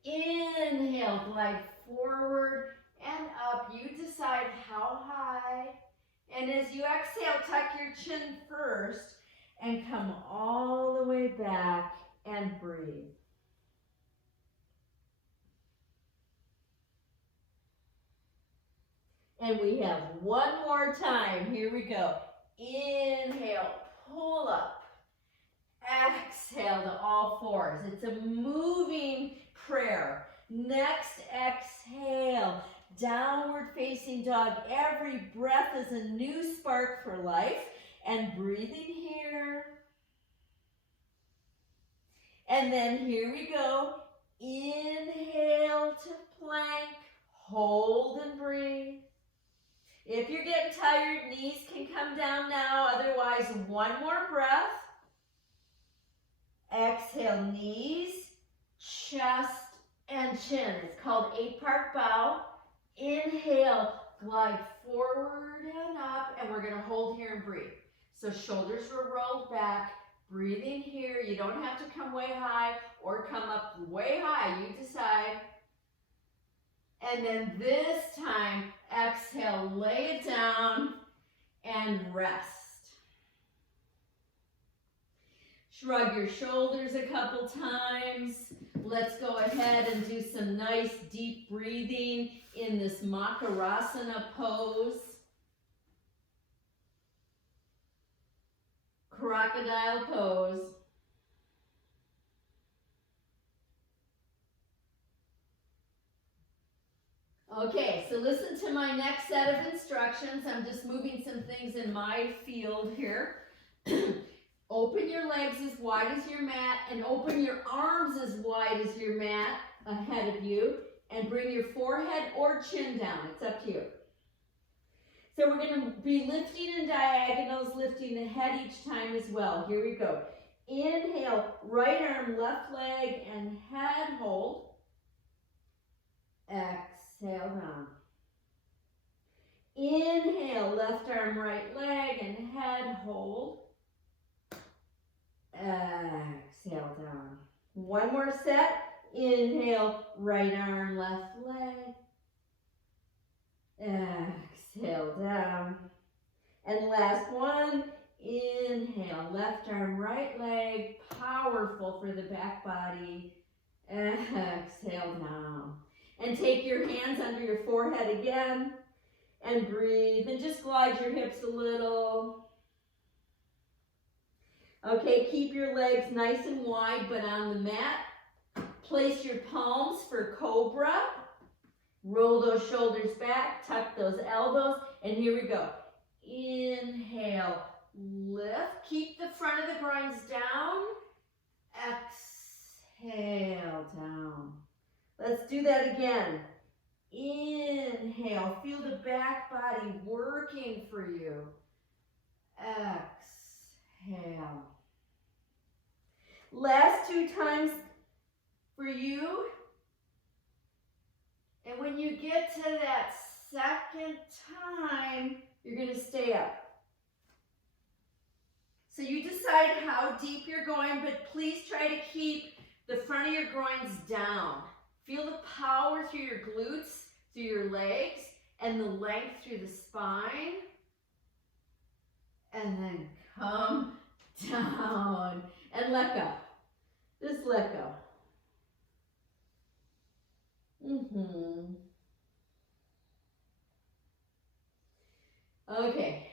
Inhale, glide forward and up. You decide how high. And as you exhale, tuck your chin first and come all the way back and breathe. And we have one more time. Here we go. Inhale, pull up. Exhale to all fours. It's a moving prayer. Next exhale, downward facing dog. Every breath is a new spark for life. And breathing here. And then here we go. Inhale to plank. Hold and breathe. If you're getting tired, knees can come down now. Otherwise, one more breath. Exhale, knees, chest, and chin. It's called 8-part bow. Inhale, glide forward and up, and we're going to hold here and breathe. So shoulders were rolled back, breathing here. You don't have to come way high or come up way high. You decide. And then this time, exhale, lay it down and rest. Shrug your shoulders a couple times. Let's go ahead and do some nice deep breathing in this Makarasana pose. Crocodile pose. Okay, so listen to my next set of instructions. I'm just moving some things in my field here. Open your legs as wide as your mat and open your arms as wide as your mat ahead of you and bring your forehead or chin down. It's up to you. So we're going to be lifting in diagonals, lifting the head each time as well. Here we go. Inhale, right arm, left leg, and head hold. Exhale down. Inhale, left arm, right leg, and head hold. Exhale down. One more set. Inhale, right arm, left leg. Exhale down. And last one. Inhale, left arm, right leg. Powerful for the back body. Exhale down. And take your hands under your forehead again. And breathe. And just glide your hips a little. Okay, keep your legs nice and wide, but on the mat. Place your palms for cobra. Roll those shoulders back, tuck those elbows, and here we go. Inhale, lift. Keep the front of the groins down. Exhale, down. Let's do that again. Inhale, feel the back body working for you. Exhale. Last 2 times for you. And when you get to that second time, you're going to stay up. So you decide how deep you're going, but please try to keep the front of your groins down. Feel the power through your glutes, through your legs, and the length through the spine. And then come down and let go. Just let go. Okay.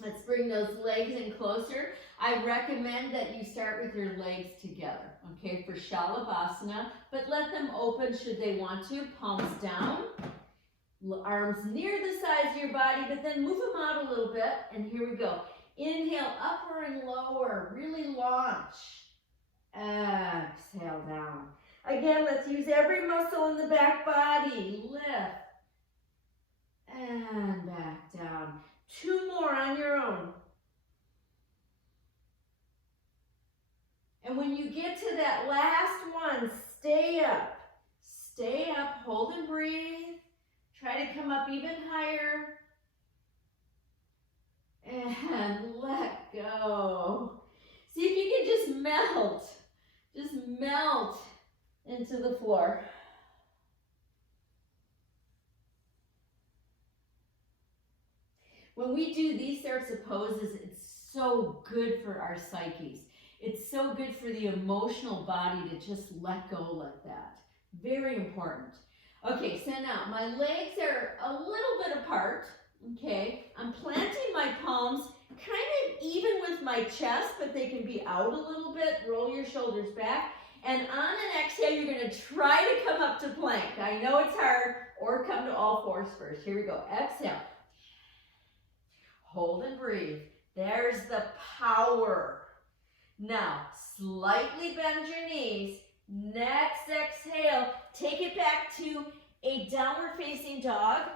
Let's bring those legs in closer. I recommend that you start with your legs together, okay, for Shalabhasana, but let them open should they want to. Palms down, arms near the sides of your body, but then move them out a little bit, and here we go. Inhale, upper and lower, really launch. Exhale down. Again, let's use every muscle in the back body. Lift and back down. 2 more on your own. And when you get to that last one, stay up. Stay up, hold and breathe. Try to come up even higher. And let go. See if you can just melt. Just melt into the floor. When we do these sorts of poses, it's so good for our psyches. It's so good for the emotional body to just let go like that. Very important. Okay, so now my legs are a little bit apart, okay? I'm planting my palms kind of even with my chest, but they can be out a little bit. Roll your shoulders back. And on an exhale, you're going to try to come up to plank. I know it's hard, or come to all fours first. Here we go. Exhale. Hold and breathe. There's the power. Now, slightly bend your knees. Next exhale, take it back to a downward facing dog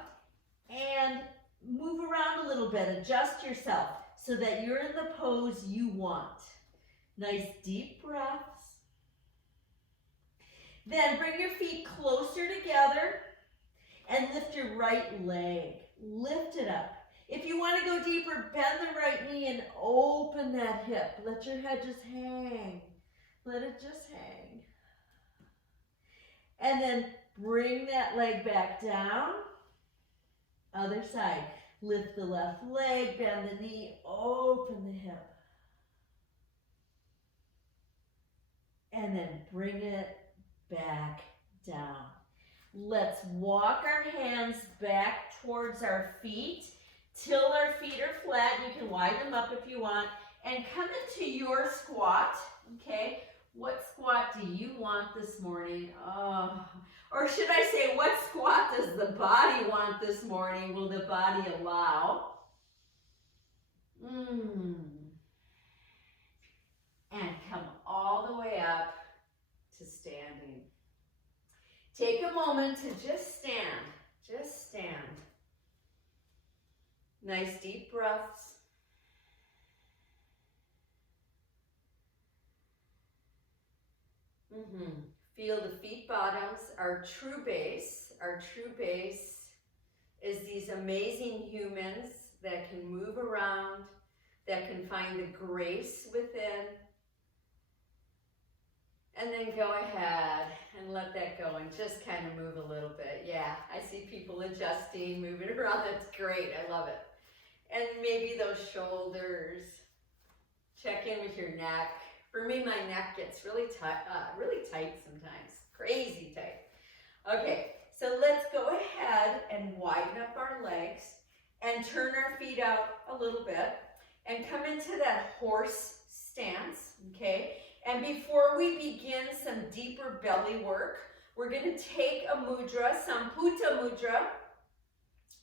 and move around a little bit. Adjust yourself so that you're in the pose you want. Nice deep breaths. Then bring your feet closer together and lift your right leg. Lift it up. If you want to go deeper, bend the right knee and open that hip. Let your head just hang. Let it just hang. And then bring that leg back down. Other side. Lift the left leg, bend the knee, open the hip. And then bring it back down. Let's walk our hands back towards our feet. Till our feet are flat. You can widen them up if you want. And come into your squat, okay? What squat do you want this morning? Or should I say, what squat does the body want this morning? Will the body allow? And come all the way up to standing. Take a moment to just stand. Just stand. Nice deep breaths. Feel the feet bottoms, our true base. Our true base is these amazing humans that can move around, that can find the grace within. And then go ahead and let that go and just kind of move a little bit. Yeah, I see people adjusting, moving around. That's great. I love it. And maybe those shoulders. Check in with your neck. For me, my neck gets really tight sometimes. Crazy tight. Okay, so let's go ahead and widen up our legs and turn our feet out a little bit and come into that horse stance, okay? And before we begin some deeper belly work, we're going to take a mudra, Samputa mudra.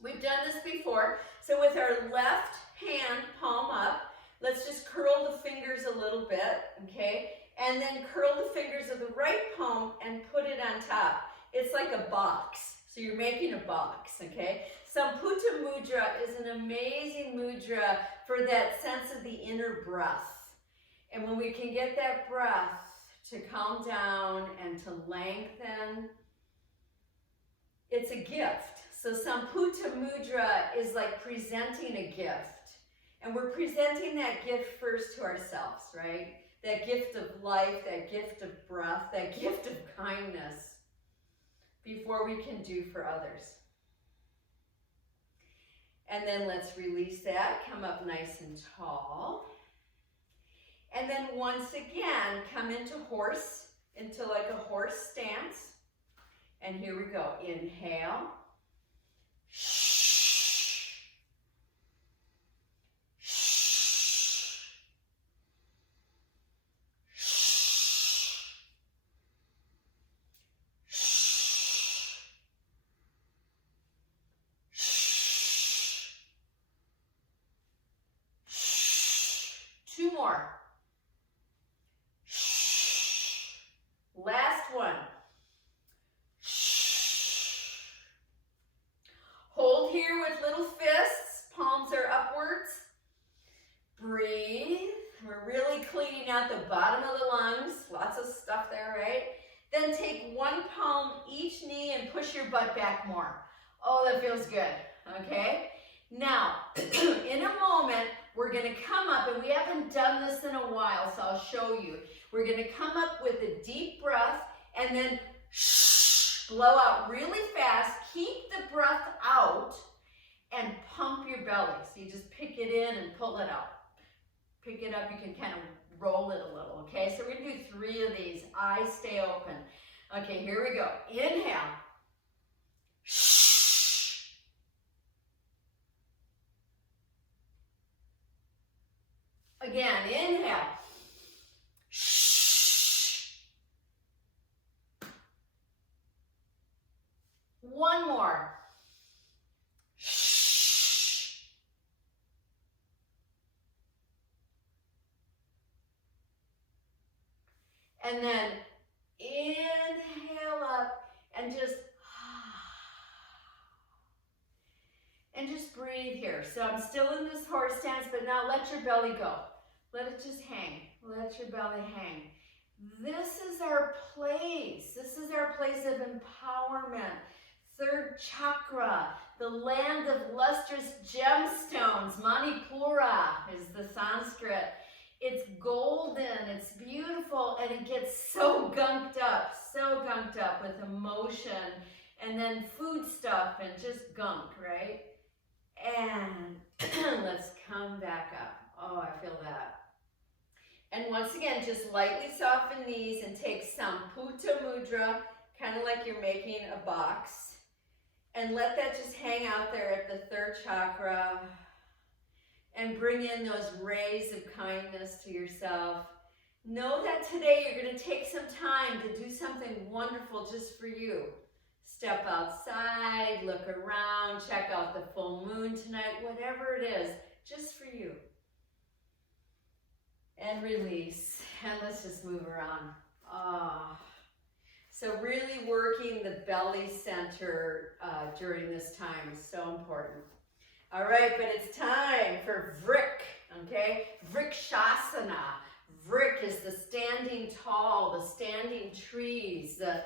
We've done this before. So with our left hand palm up, let's just curl the fingers a little bit, okay? And then curl the fingers of the right palm and put it on top. It's like a box. So you're making a box, okay? Samputa Mudra is an amazing mudra for that sense of the inner breath. And when we can get that breath to calm down and to lengthen, it's a gift. So Samputa Mudra is like presenting a gift. And we're presenting that gift first to ourselves, right? That gift of life, that gift of breath, that gift of kindness before we can do for others. And then let's release that, come up nice and tall. And then once again, come into horse, into like a horse stance. And here we go, inhale. Two more. Last one. Hold here with little fists. Palms are upwards. Breathe. We're really cleaning out the bottom of the lungs. Lots of stuff there, right? Then take one palm each knee and push your butt back more. Oh, that feels good. Okay? Now, in a moment, we're going to come up, and we haven't done this in a while, so I'll show you. We're going to come up with a deep breath, and then blow out really fast. Keep the breath out, and pump your belly. So you just pick it in and pull it out. Pick it up, you can kind of roll it a little, okay? So we're going to do 3 of these. Eyes stay open. Okay, here we go. Inhale. Again, inhale. One more. And then inhale up and just breathe here. So I'm still in this horse stance, but now let your belly go. Let it just hang. Let your belly hang. This is our place. This is our place of empowerment. 3rd chakra, the land of lustrous gemstones. Manipura is the Sanskrit. It's golden, it's beautiful, and it gets so gunked up with emotion, and then food stuff and just gunk, right? And let's come back up. Oh, I feel that. And once again, just lightly soften knees and take Samputa Mudra, kind of like you're making a box. And let that just hang out there at the 3rd chakra. And bring in those rays of kindness to yourself. Know that today you're going to take some time to do something wonderful just for you. Step outside, look around, check out the full moon tonight, whatever it is, just for you. And release. And let's just move around. So really working the belly center during this time is so important. All right, but it's time for Vrik, okay? Vrikshasana. Vrik is the standing tall, the standing trees, the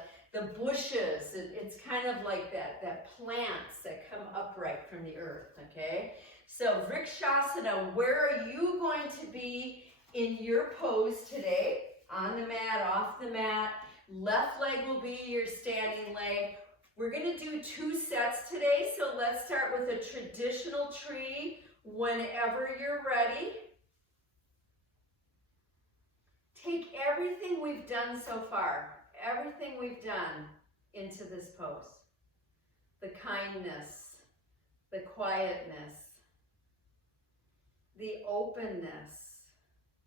bushes. It's kind of like that plants that come upright from the earth, okay? So Vrikshasana, where are you going to be in your pose today? On the mat, off the mat. Left leg will be your standing leg. We're going to do 2 sets today, so let's start with a traditional tree whenever you're ready. Take everything we've done so far, everything we've done into this pose. The kindness, the quietness, the openness,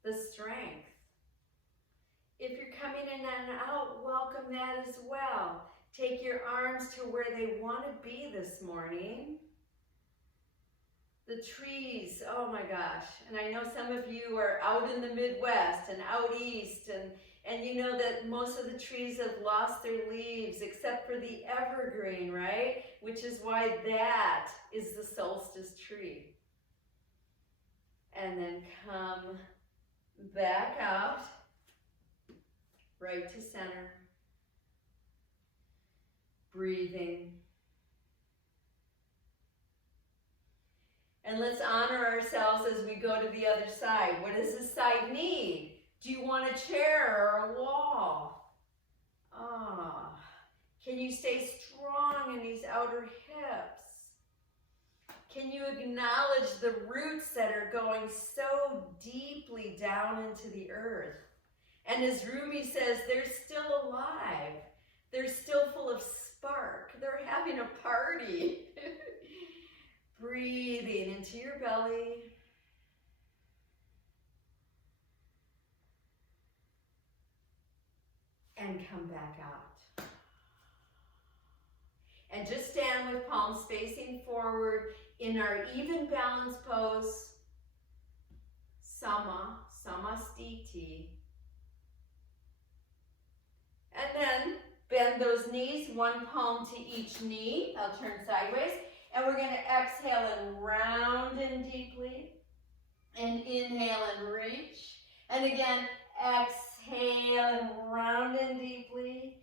the strength. If you're coming in and out, welcome that as well. Take your arms to where they want to be this morning. The trees, oh my gosh. And I know some of you are out in the Midwest and out east, and you know that most of the trees have lost their leaves except for the evergreen, right? Which is why that is the solstice tree. And then come back out, right to center. Breathing. And let's honor ourselves as we go to the other side. What does this side need? Do you want a chair or a wall? Can you stay strong in these outer hips? Can you acknowledge the roots that are going so deeply down into the earth? And as Rumi says, they're still alive. They're still full of spark. They're having a party. Breathing into your belly. And come back out. And just stand with palms facing forward in our even balance pose. Samastiti. And then bend those knees, one palm to each knee. I'll turn sideways. And we're going to exhale and round in deeply. And inhale and reach. And again, exhale and round in deeply.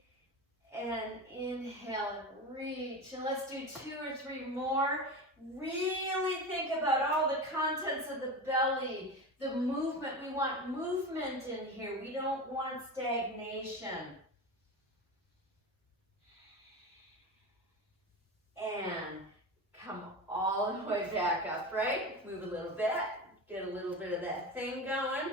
And inhale and reach. And let's do 2 or 3 more. Really think about all the contents of the belly, the movement. We want movement in here. We don't want stagnation. And come all the way back up, right? Move a little bit, get a little bit of that thing going,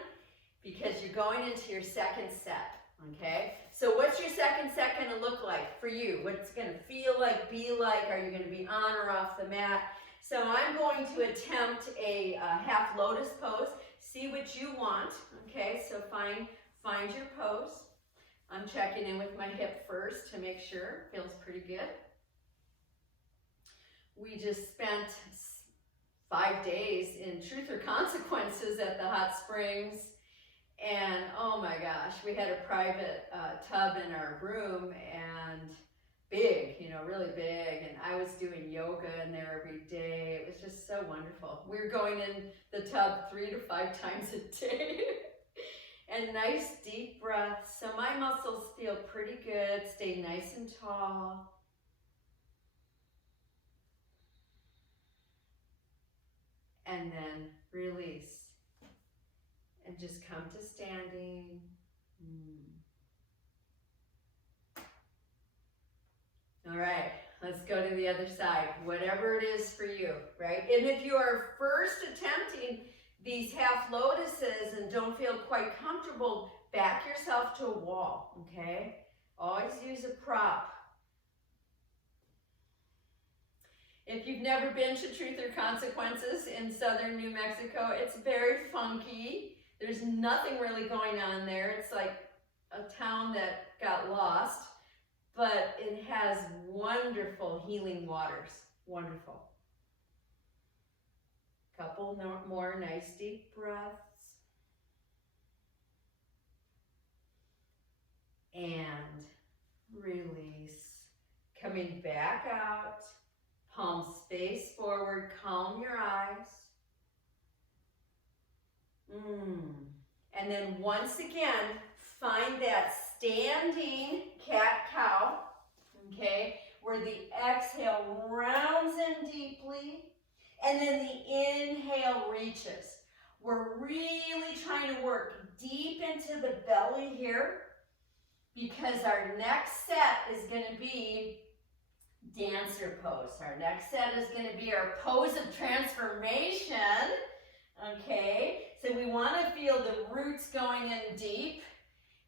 because you're going into your second set, okay? So what's your second set gonna look like for you? What's it gonna feel like, be like? Are you gonna be on or off the mat? So I'm going to attempt a half lotus pose. See what you want, okay? So find your pose. I'm checking in with my hip first to make sure, feels pretty good. We just spent 5 days in Truth or Consequences at the hot springs, and oh my gosh, we had a private tub in our room, and big, you know, really big, and I was doing yoga in there every day. It was just so wonderful. We were going in the tub 3 to 5 times a day. And nice deep breaths. So my muscles feel pretty good. Stay nice and tall. And then release. And just come to standing. All right, let's go to the other side. Whatever it is for you, right? And if you are first attempting these half lotuses and don't feel quite comfortable, back yourself to a wall, okay? Always use a prop. If you've never been to Truth or Consequences in southern New Mexico, it's very funky. There's nothing really going on there. It's like a town that got lost, but it has wonderful healing waters. Wonderful. Couple more nice deep breaths. And release. Coming back out. Palms face forward, calm your eyes. And then once again, find that standing cat-cow, okay, where the exhale rounds in deeply, and then the inhale reaches. We're really trying to work deep into the belly here, because our next set is going to be dancer pose. Our next set is going to be our pose of transformation. Okay, so we want to feel the roots going in deep,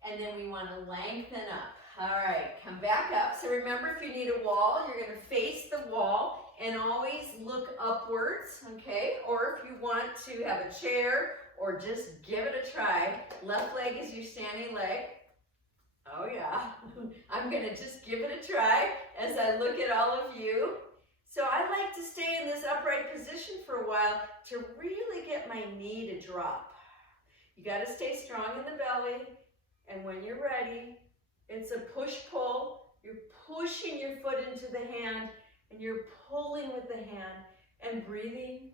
and then we want to lengthen up. All right, come back up. So remember, if you need a wall, you're going to face the wall and always look upwards, okay? Or if you want to have a chair or just give it a try, left leg is your standing leg. Oh yeah, I'm gonna just give it a try as I look at all of you. So I like to stay in this upright position for a while to really get my knee to drop. You got to stay strong in the belly, and when you're ready, it's a push-pull. You're pushing your foot into the hand, and you're pulling with the hand and breathing.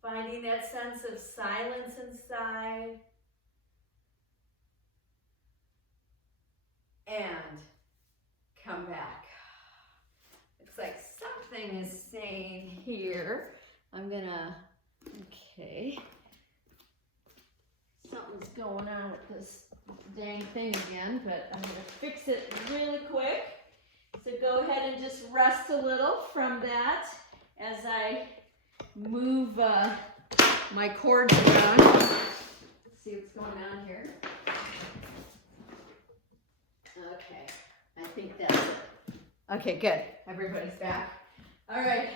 Finding that sense of silence inside. And come back. Looks like something is saying here. I'm gonna, okay. Something's going on with this dang thing again, but I'm gonna fix it really quick. So go ahead and just rest a little from that as I move my cords around. Let's see what's going on here. Okay, I think that's it. Okay, good. Everybody's back. All right,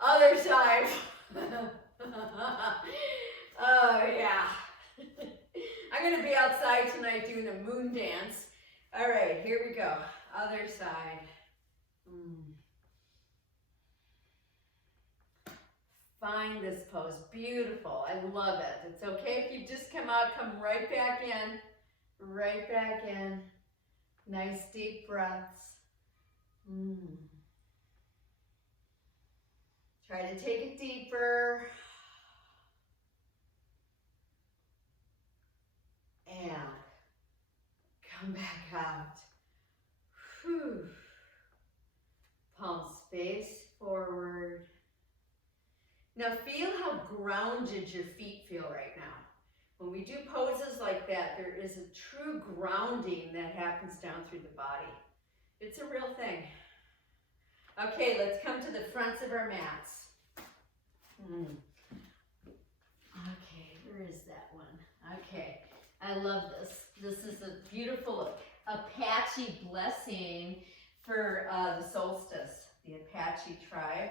other side. Oh, yeah. I'm going to be outside tonight doing a moon dance. All right, here we go. Other side. Find this pose. Beautiful. I love it. It's okay if you just come out, come right back in. Right back in. Nice deep breaths. Try to take it deeper. And come back out. Whew. Palms face forward. Now feel how grounded your feet feel right now. When we do poses like that, there is a true grounding that happens down through the body. It's a real thing. Okay, let's come to the fronts of our mats. Okay, where is that one? Okay, I love this. This is a beautiful Apache blessing for the solstice, the Apache tribe.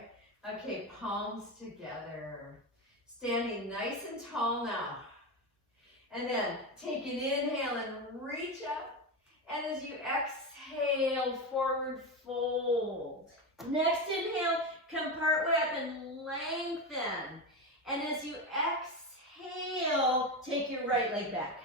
Okay, palms together. Standing nice and tall now. And then take an inhale and reach up. And as you exhale, forward fold. Next inhale, come partway up and lengthen. And as you exhale, take your right leg back.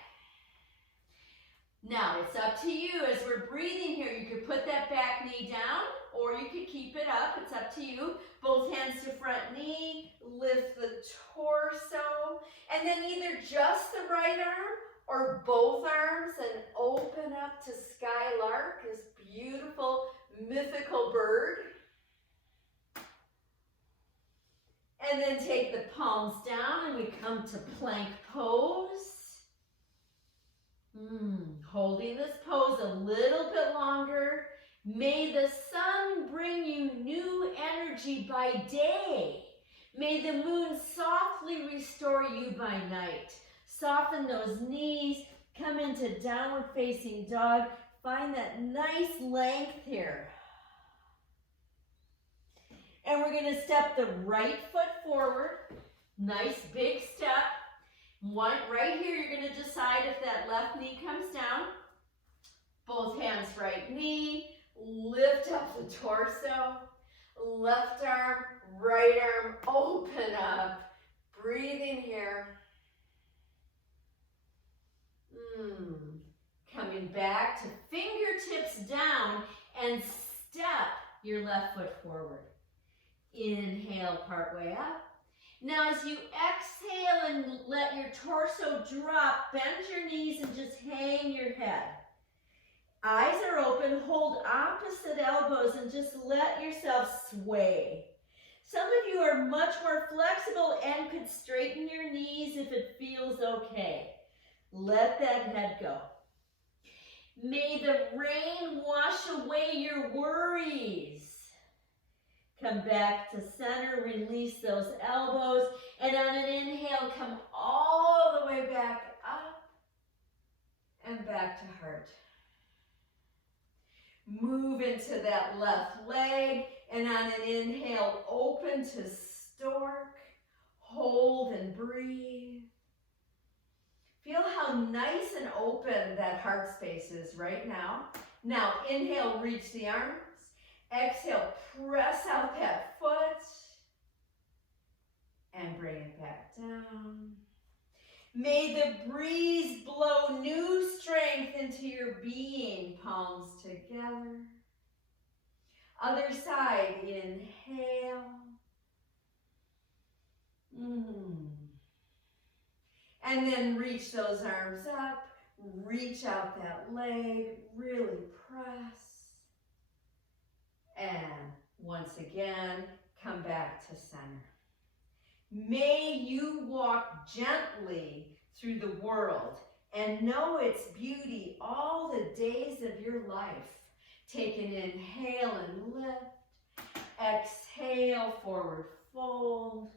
Now, it's up to you. As we're breathing here, you could put that back knee down, or you could keep it up. It's up to you. Both hands to front knee, lift the torso, and then either just the right arm or both arms and open up to skylark, this beautiful mythical bird. And then take the palms down and we come to plank pose. Holding this pose a little bit longer. May the sun bring you new energy by day. May the moon softly restore you by night. Soften those knees. Come into downward facing dog. Find that nice length here. And we're going to step the right foot forward. Nice big step. Right here, you're going to decide if that left knee comes down. Both hands, right knee. Lift up the torso. Left arm, right arm, open up. Breathing here. Coming back to fingertips down and step your left foot forward. Inhale, partway up. Now as you exhale and let your torso drop, bend your knees and just hang your head. Eyes are open, hold opposite elbows and just let yourself sway. Some of you are much more flexible and could straighten your knees if it feels okay. Let that head go. May the rain wash away your worries. Come back to center, release those elbows, and on an inhale, come all the way back up and back to heart. Move into that left leg, and on an inhale, open to stork. Hold and breathe. Feel how nice and open that heart space is right now. Now inhale, reach the arms. Exhale, press out that foot. And bring it back down. May the breeze blow new strength into your being. Palms together. Other side, inhale. And then reach those arms up. Reach out that leg. Really press. And once again, come back to center. May you walk gently through the world and know its beauty all the days of your life. Take an inhale and lift. Exhale, forward fold.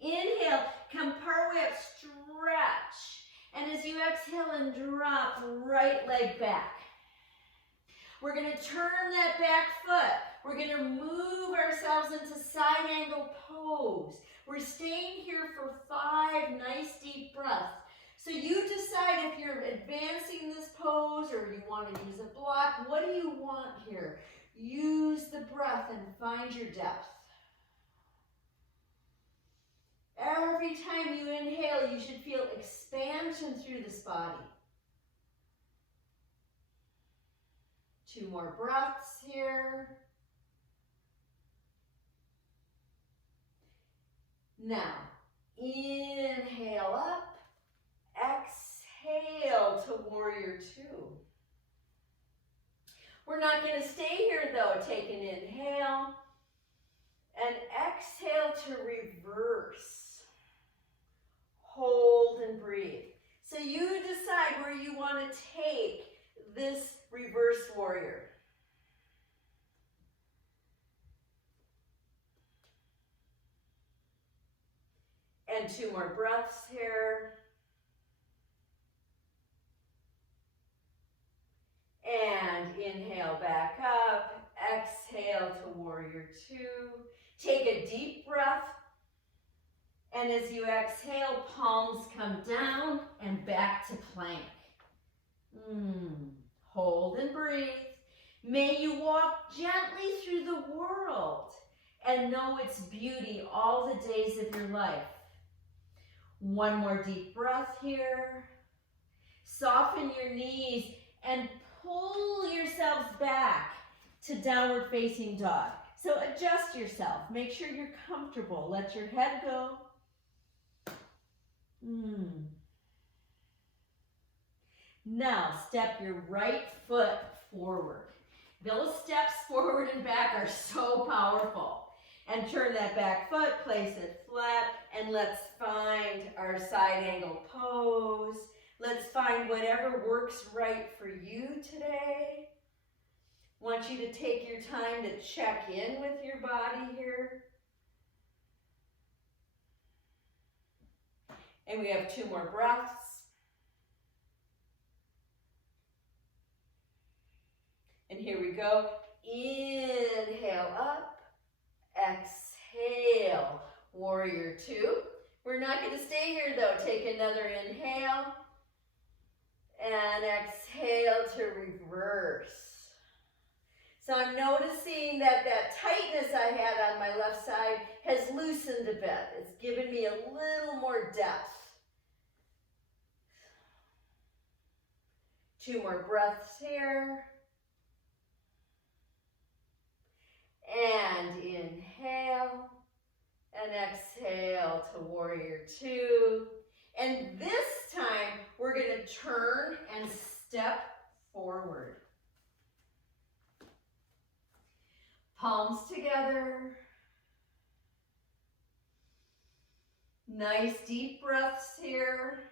Inhale, come partway up, stretch. And as you exhale and drop, right leg back. We're going to turn that back foot. We're going to move ourselves into side angle pose. We're staying here for 5 nice deep breaths. So you decide if you're advancing this pose or you want to use a block. What do you want here? Use the breath and find your depth. Every time you inhale, you should feel expansion through this body. 2 more breaths here. Now, inhale up. Exhale to warrior 2. We're not going to stay here though. Take an inhale and exhale to reverse. Hold and breathe. So you decide where you want to take this reverse warrior. And 2 more breaths here. And inhale back up. Exhale to warrior 2. Take a deep breath. And as you exhale, palms come down and back to plank. Hold and breathe. May you walk gently through the world and know its beauty all the days of your life. 1 more deep breath here. Soften your knees and pull yourselves back to downward facing dog. So adjust yourself. Make sure you're comfortable. Let your head go. Now step your right foot forward. Those steps forward and back are so powerful. And turn that back foot, place it flat, and let's find our side angle pose. Let's find whatever works right for you today. Want you to take your time to check in with your body here. And we have 2 more breaths. And here we go. Inhale up. Exhale, warrior 2. We're not going to stay here though. Take another inhale and exhale to reverse. So I'm noticing that tightness I had on my left side has loosened a bit. It's given me a little more depth. 2 more breaths here. And inhale and exhale to warrior 2. And this time we're going to turn and step forward. Palms together. Nice deep breaths here.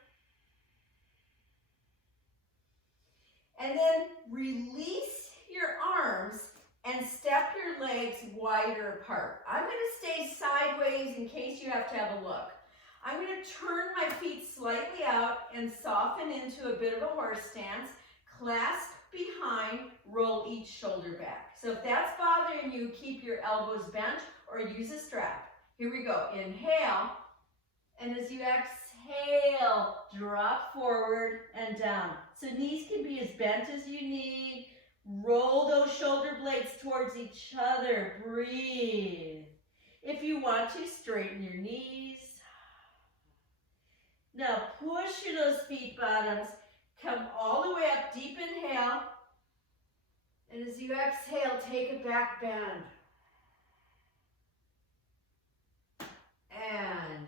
And then release your arms and step your legs wider apart. I'm going to stay sideways in case you have to have a look. I'm going to turn my feet slightly out and soften into a bit of a horse stance. Clasp behind, roll each shoulder back. So if that's bothering you, keep your elbows bent or use a strap. Here we go. Inhale. And as you exhale, drop forward and down. So knees can be as bent as you need. Roll those shoulder blades towards each other. Breathe. If you want to, straighten your knees. Now push through those feet bottoms. Come all the way up. Deep inhale. And as you exhale, take a back bend. And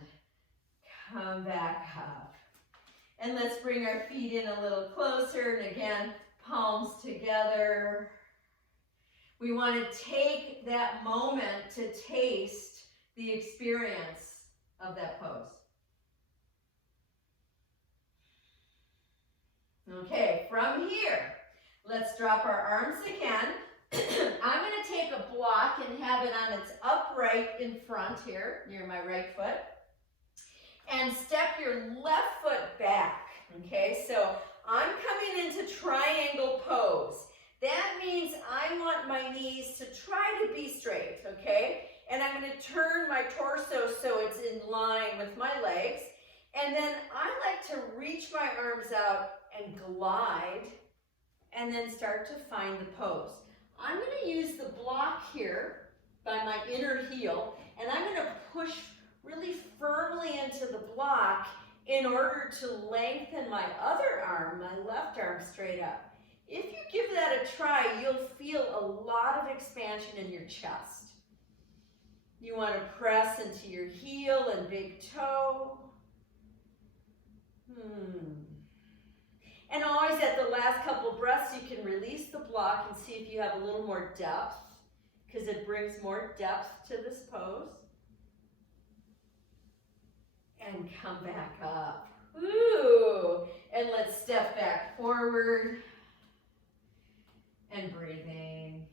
come back up. And let's bring our feet in a little closer. And again, palms together. We want to take that moment to taste the experience of that pose. Okay, from here, let's drop our arms again. I'm going to take a block and have it on its upright in front here, near my right foot. And step your left foot back. Okay, so I'm coming into triangle pose. That means I want my knees to try to be straight, okay? And I'm going to turn my torso so it's in line with my legs. And then I like to reach my arms out and glide, and then start to find the pose. I'm going to use the block here by my inner heel, and I'm going to push really firmly into the block in order to lengthen my other arm, my left arm, straight up. If you give that a try, you'll feel a lot of expansion in your chest. You want to press into your heel and big toe. And always at the last couple breaths, you can release the block and see if you have a little more depth, because it brings more depth to this pose. And come back up. Woo! And let's step back forward. And breathing.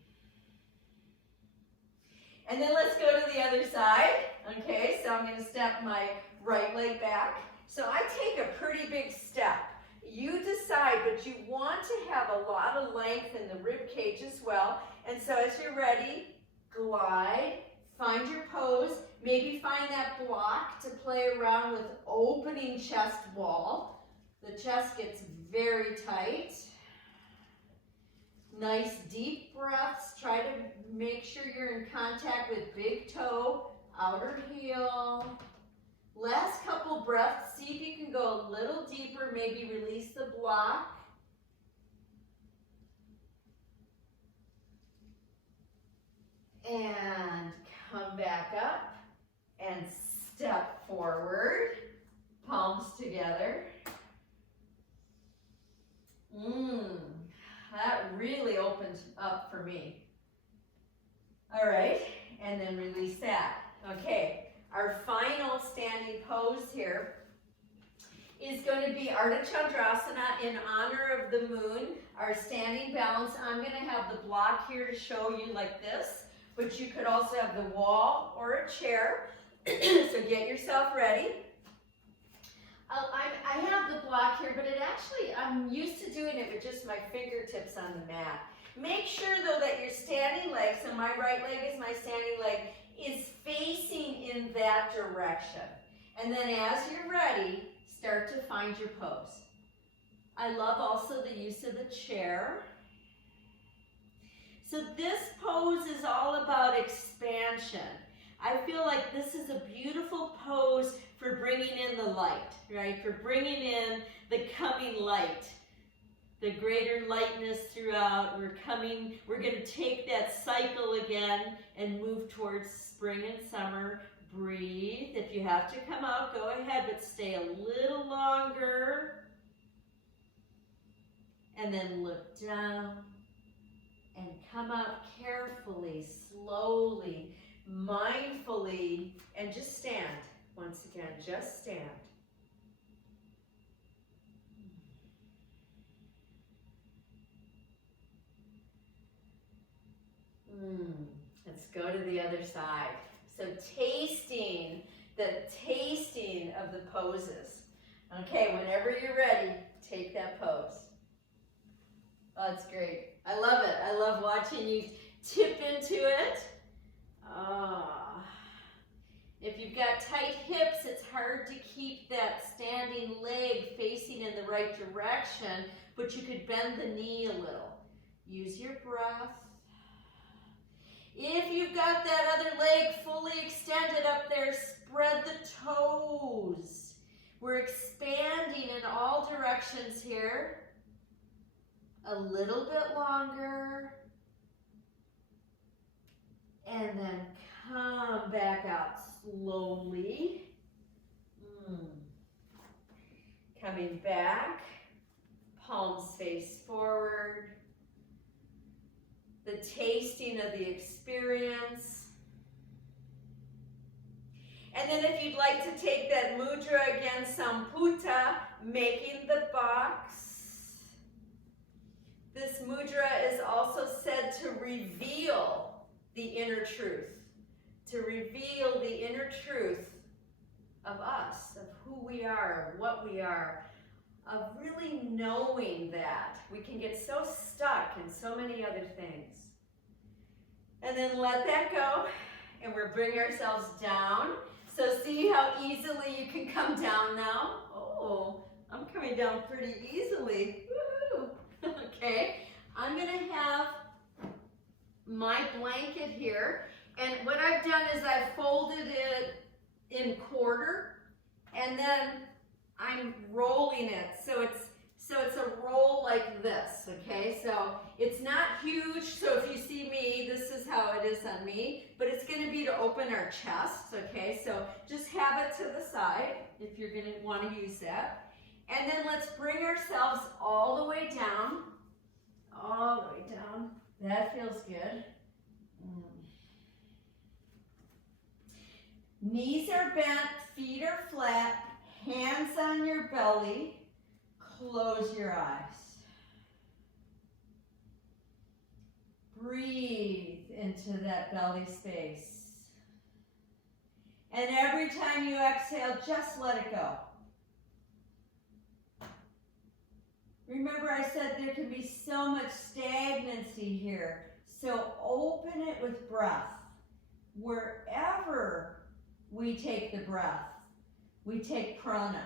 And then let's go to the other side. Okay, so I'm going to step my right leg back. So I take a pretty big step. You decide, but you want to have a lot of length in the rib cage as well. And so as you're ready, glide, find your pose, maybe find that block to play around with opening chest wall. The chest gets very tight. Nice deep breaths. Try to make sure you're in contact with big toe, outer heel. Last couple breaths, see if you can go a little deeper, maybe release the block. And come back up and step forward, palms together. That really opened up for me. All right, and then release that. Okay. Our final standing pose here is going to be Ardha in honor of the moon. Our standing balance, I'm going to have the block here to show you like this, but you could also have the wall or a chair. So get yourself ready. I have the block here, but I'm used to doing it with just my fingertips on the mat. Make sure though that your standing leg, so my right leg is my standing leg, is facing in that direction. And then as you're ready, start to find your pose. I love also the use of the chair. So this pose is all about expansion. I feel like this is a beautiful pose for bringing in the light, right? For bringing in the coming light. The greater lightness throughout. We're going to take that cycle again and move towards spring and summer. Breathe. If you have to come out, go ahead, but stay a little longer. And then look down and come out carefully, slowly, mindfully, and just stand. Once again, just stand. Let's go to the other side. So the tasting of the poses. Okay, whenever you're ready, take that pose. Oh, that's great. I love it. I love watching you tip into it. If you've got tight hips, it's hard to keep that standing leg facing in the right direction, but you could bend the knee a little. Use your breath. If you've got that other leg fully extended up there, spread the toes. We're expanding in all directions here. A little bit longer. And then come back out slowly. Coming back. Palms face forward. The tasting of the experience. And then if you'd like to take that mudra again, Samputa, making the box. This mudra is also said to reveal the inner truth. To reveal the inner truth of us, of who we are, what we are, of really knowing that. We can get so stuck in so many other things. And then let that go, and we'll bring ourselves down. So see how easily you can come down now? Oh, I'm coming down pretty easily. Woohoo! Okay, I'm gonna have my blanket here, and what I've done is I've folded it in quarter, and then I'm rolling it, so it's a roll like this, okay? So it's not huge, so if you see me, this is how it is on me, but it's gonna be to open our chest, okay? So just have it to the side if you're gonna wanna use that. And then let's bring ourselves all the way down, all the way down. That feels good. Knees are bent, feet are flat, hands on your belly, close your eyes. Breathe into that belly space. And every time you exhale, just let it go. Remember I said there can be so much stagnancy here. So open it with breath. Wherever we take the breath, we take prana.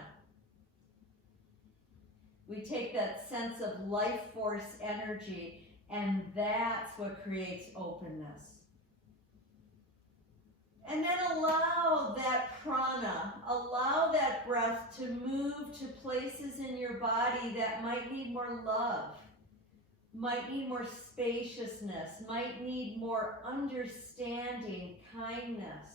We take that sense of life force energy, and that's what creates openness. And then allow that prana, allow that breath to move to places in your body that might need more love, might need more spaciousness, might need more understanding, kindness.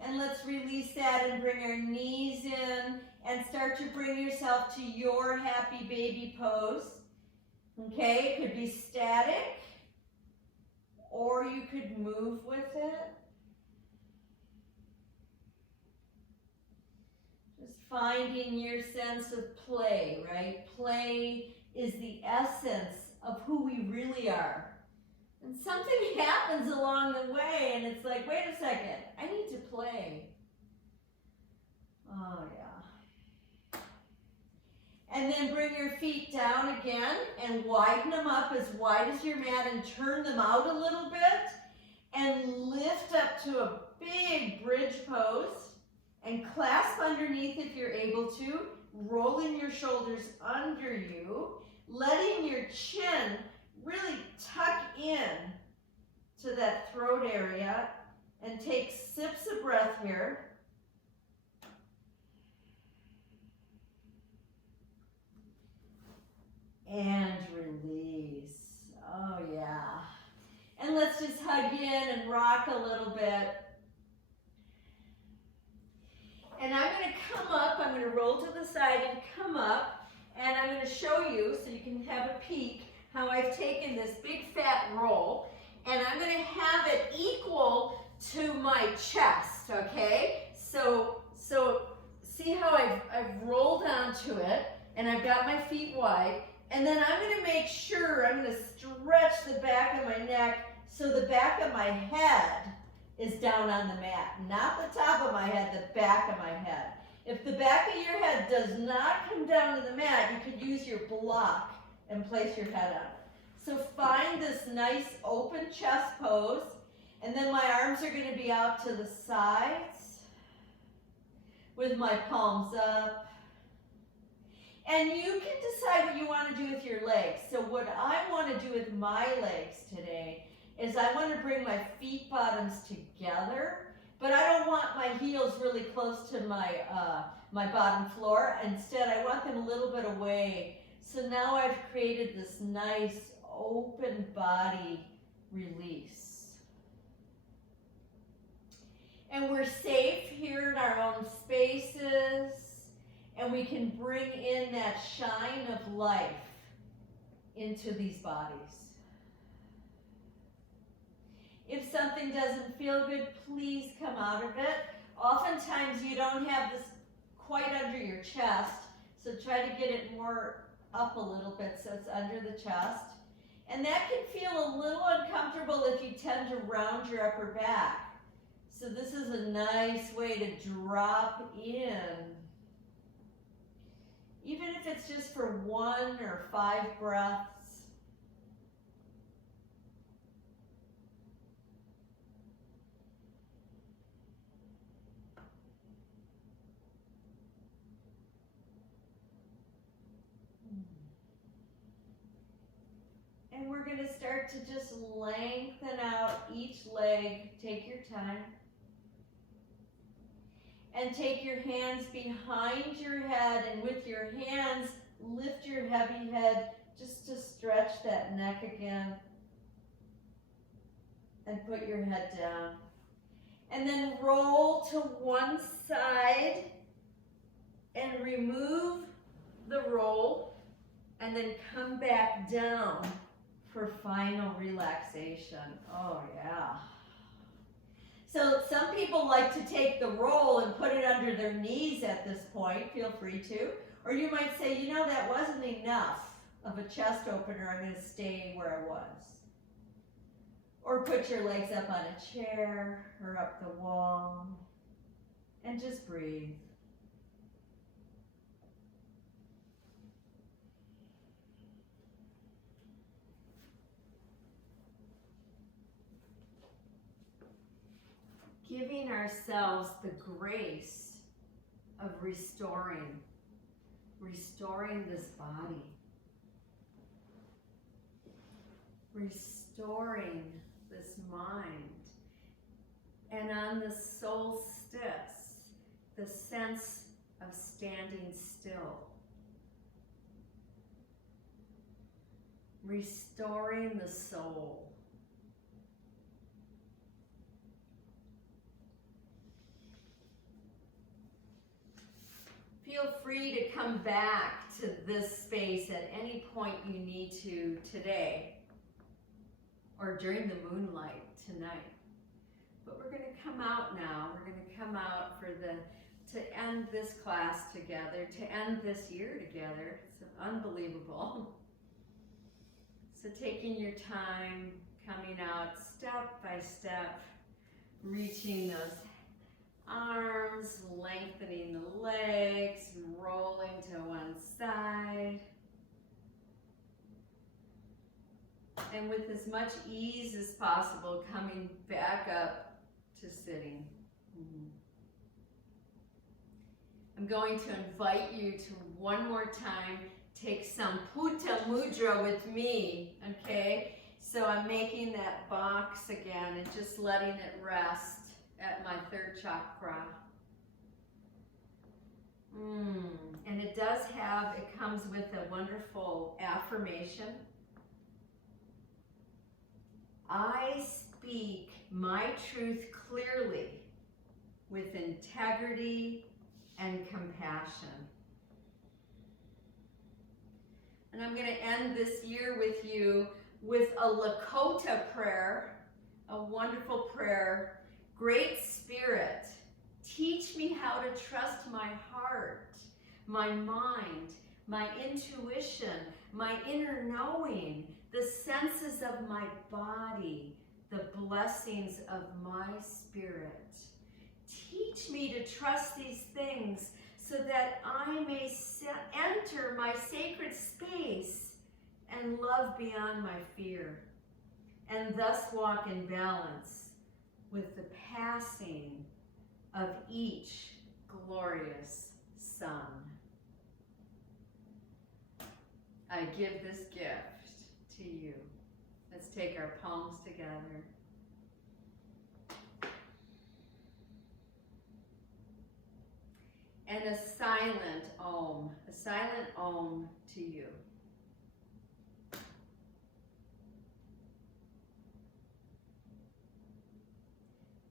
And let's release that and bring our knees in and start to bring yourself to your happy baby pose. Okay, it could be static, or you could move with it. Just finding your sense of play, right? Play is the essence of who we really are. And something happens along the way, and it's like, wait a second, I need to play. Oh, yeah. And then bring your feet down again and widen them up as wide as your mat and turn them out a little bit and lift up to a big bridge pose and clasp underneath if you're able to, rolling your shoulders under you, letting your chin really tuck in to that throat area and take sips of breath here. And release. Oh yeah. And let's just hug in and rock a little bit. And I'm going to come up, I'm going to roll to the side and come up, and I'm going to show you so you can have a peek how I've taken this big fat roll, and I'm going to have it equal to my chest, okay? So see how I've rolled onto it, and I've got my feet wide, and then I'm going to make sure I'm going to stretch the back of my neck so the back of my head is down on the mat. Not the top of my head, the back of my head. If the back of your head does not come down to the mat, you could use your block and place your head on it. So find this nice open chest pose, and then my arms are going to be out to the sides. with my palms up. And you can decide what you want to do with your legs. So what I want to do with my legs today is I want to bring my feet bottoms together, but I don't want my heels really close to my, my bottom floor. Instead, I want them a little bit away. So now I've created this nice open body release. And we're safe here in our own spaces. And we can bring in that shine of life into these bodies. If something doesn't feel good, please come out of it. Oftentimes you don't have this quite under your chest, so try to get it more up a little bit so it's under the chest. And that can feel a little uncomfortable if you tend to round your upper back. So this is a nice way to drop in. Even if it's just for 1 or 5 breaths. And we're going to start to just lengthen out each leg. Take your time. And take your hands behind your head, and with your hands, lift your heavy head just to stretch that neck again. And put your head down. And then roll to one side and remove the roll, and then come back down for final relaxation. Oh yeah. So some people like to take the roll and put it under their knees at this point. Feel free to. Or you might say, you know, that wasn't enough of a chest opener. I'm going to stay where I was. Or put your legs up on a chair or up the wall and just breathe. Giving ourselves the grace of restoring this body, restoring this mind, and on the solstice, the sense of standing still, restoring the soul. Feel free to come back to this space at any point you need to today or during the moonlight tonight. But we're going to come out now. We're going to come out to end this class together, to end this year together. It's unbelievable. So taking your time, coming out step by step, reaching those arms, lengthening the legs, rolling to one side. And with as much ease as possible, coming back up to sitting. I'm going to invite you to one more time, take Samputa Mudra with me, okay? So I'm making that box again and just letting it rest at my 3rd chakra. And it comes with a wonderful affirmation. I speak my truth clearly with integrity and compassion. And I'm going to end this year with you with a Lakota prayer, a wonderful prayer. Great Spirit, teach me how to trust my heart, my mind, my intuition, my inner knowing, the senses of my body, the blessings of my spirit. Teach me to trust these things so that I may enter my sacred space and love beyond my fear, and thus walk in balance with the passing of each glorious sun. I give this gift to you. Let's take our palms together. And a silent Om to you.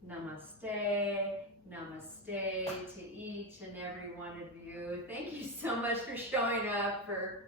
Namaste, namaste to each and every one of you. Thank you so much for showing up, for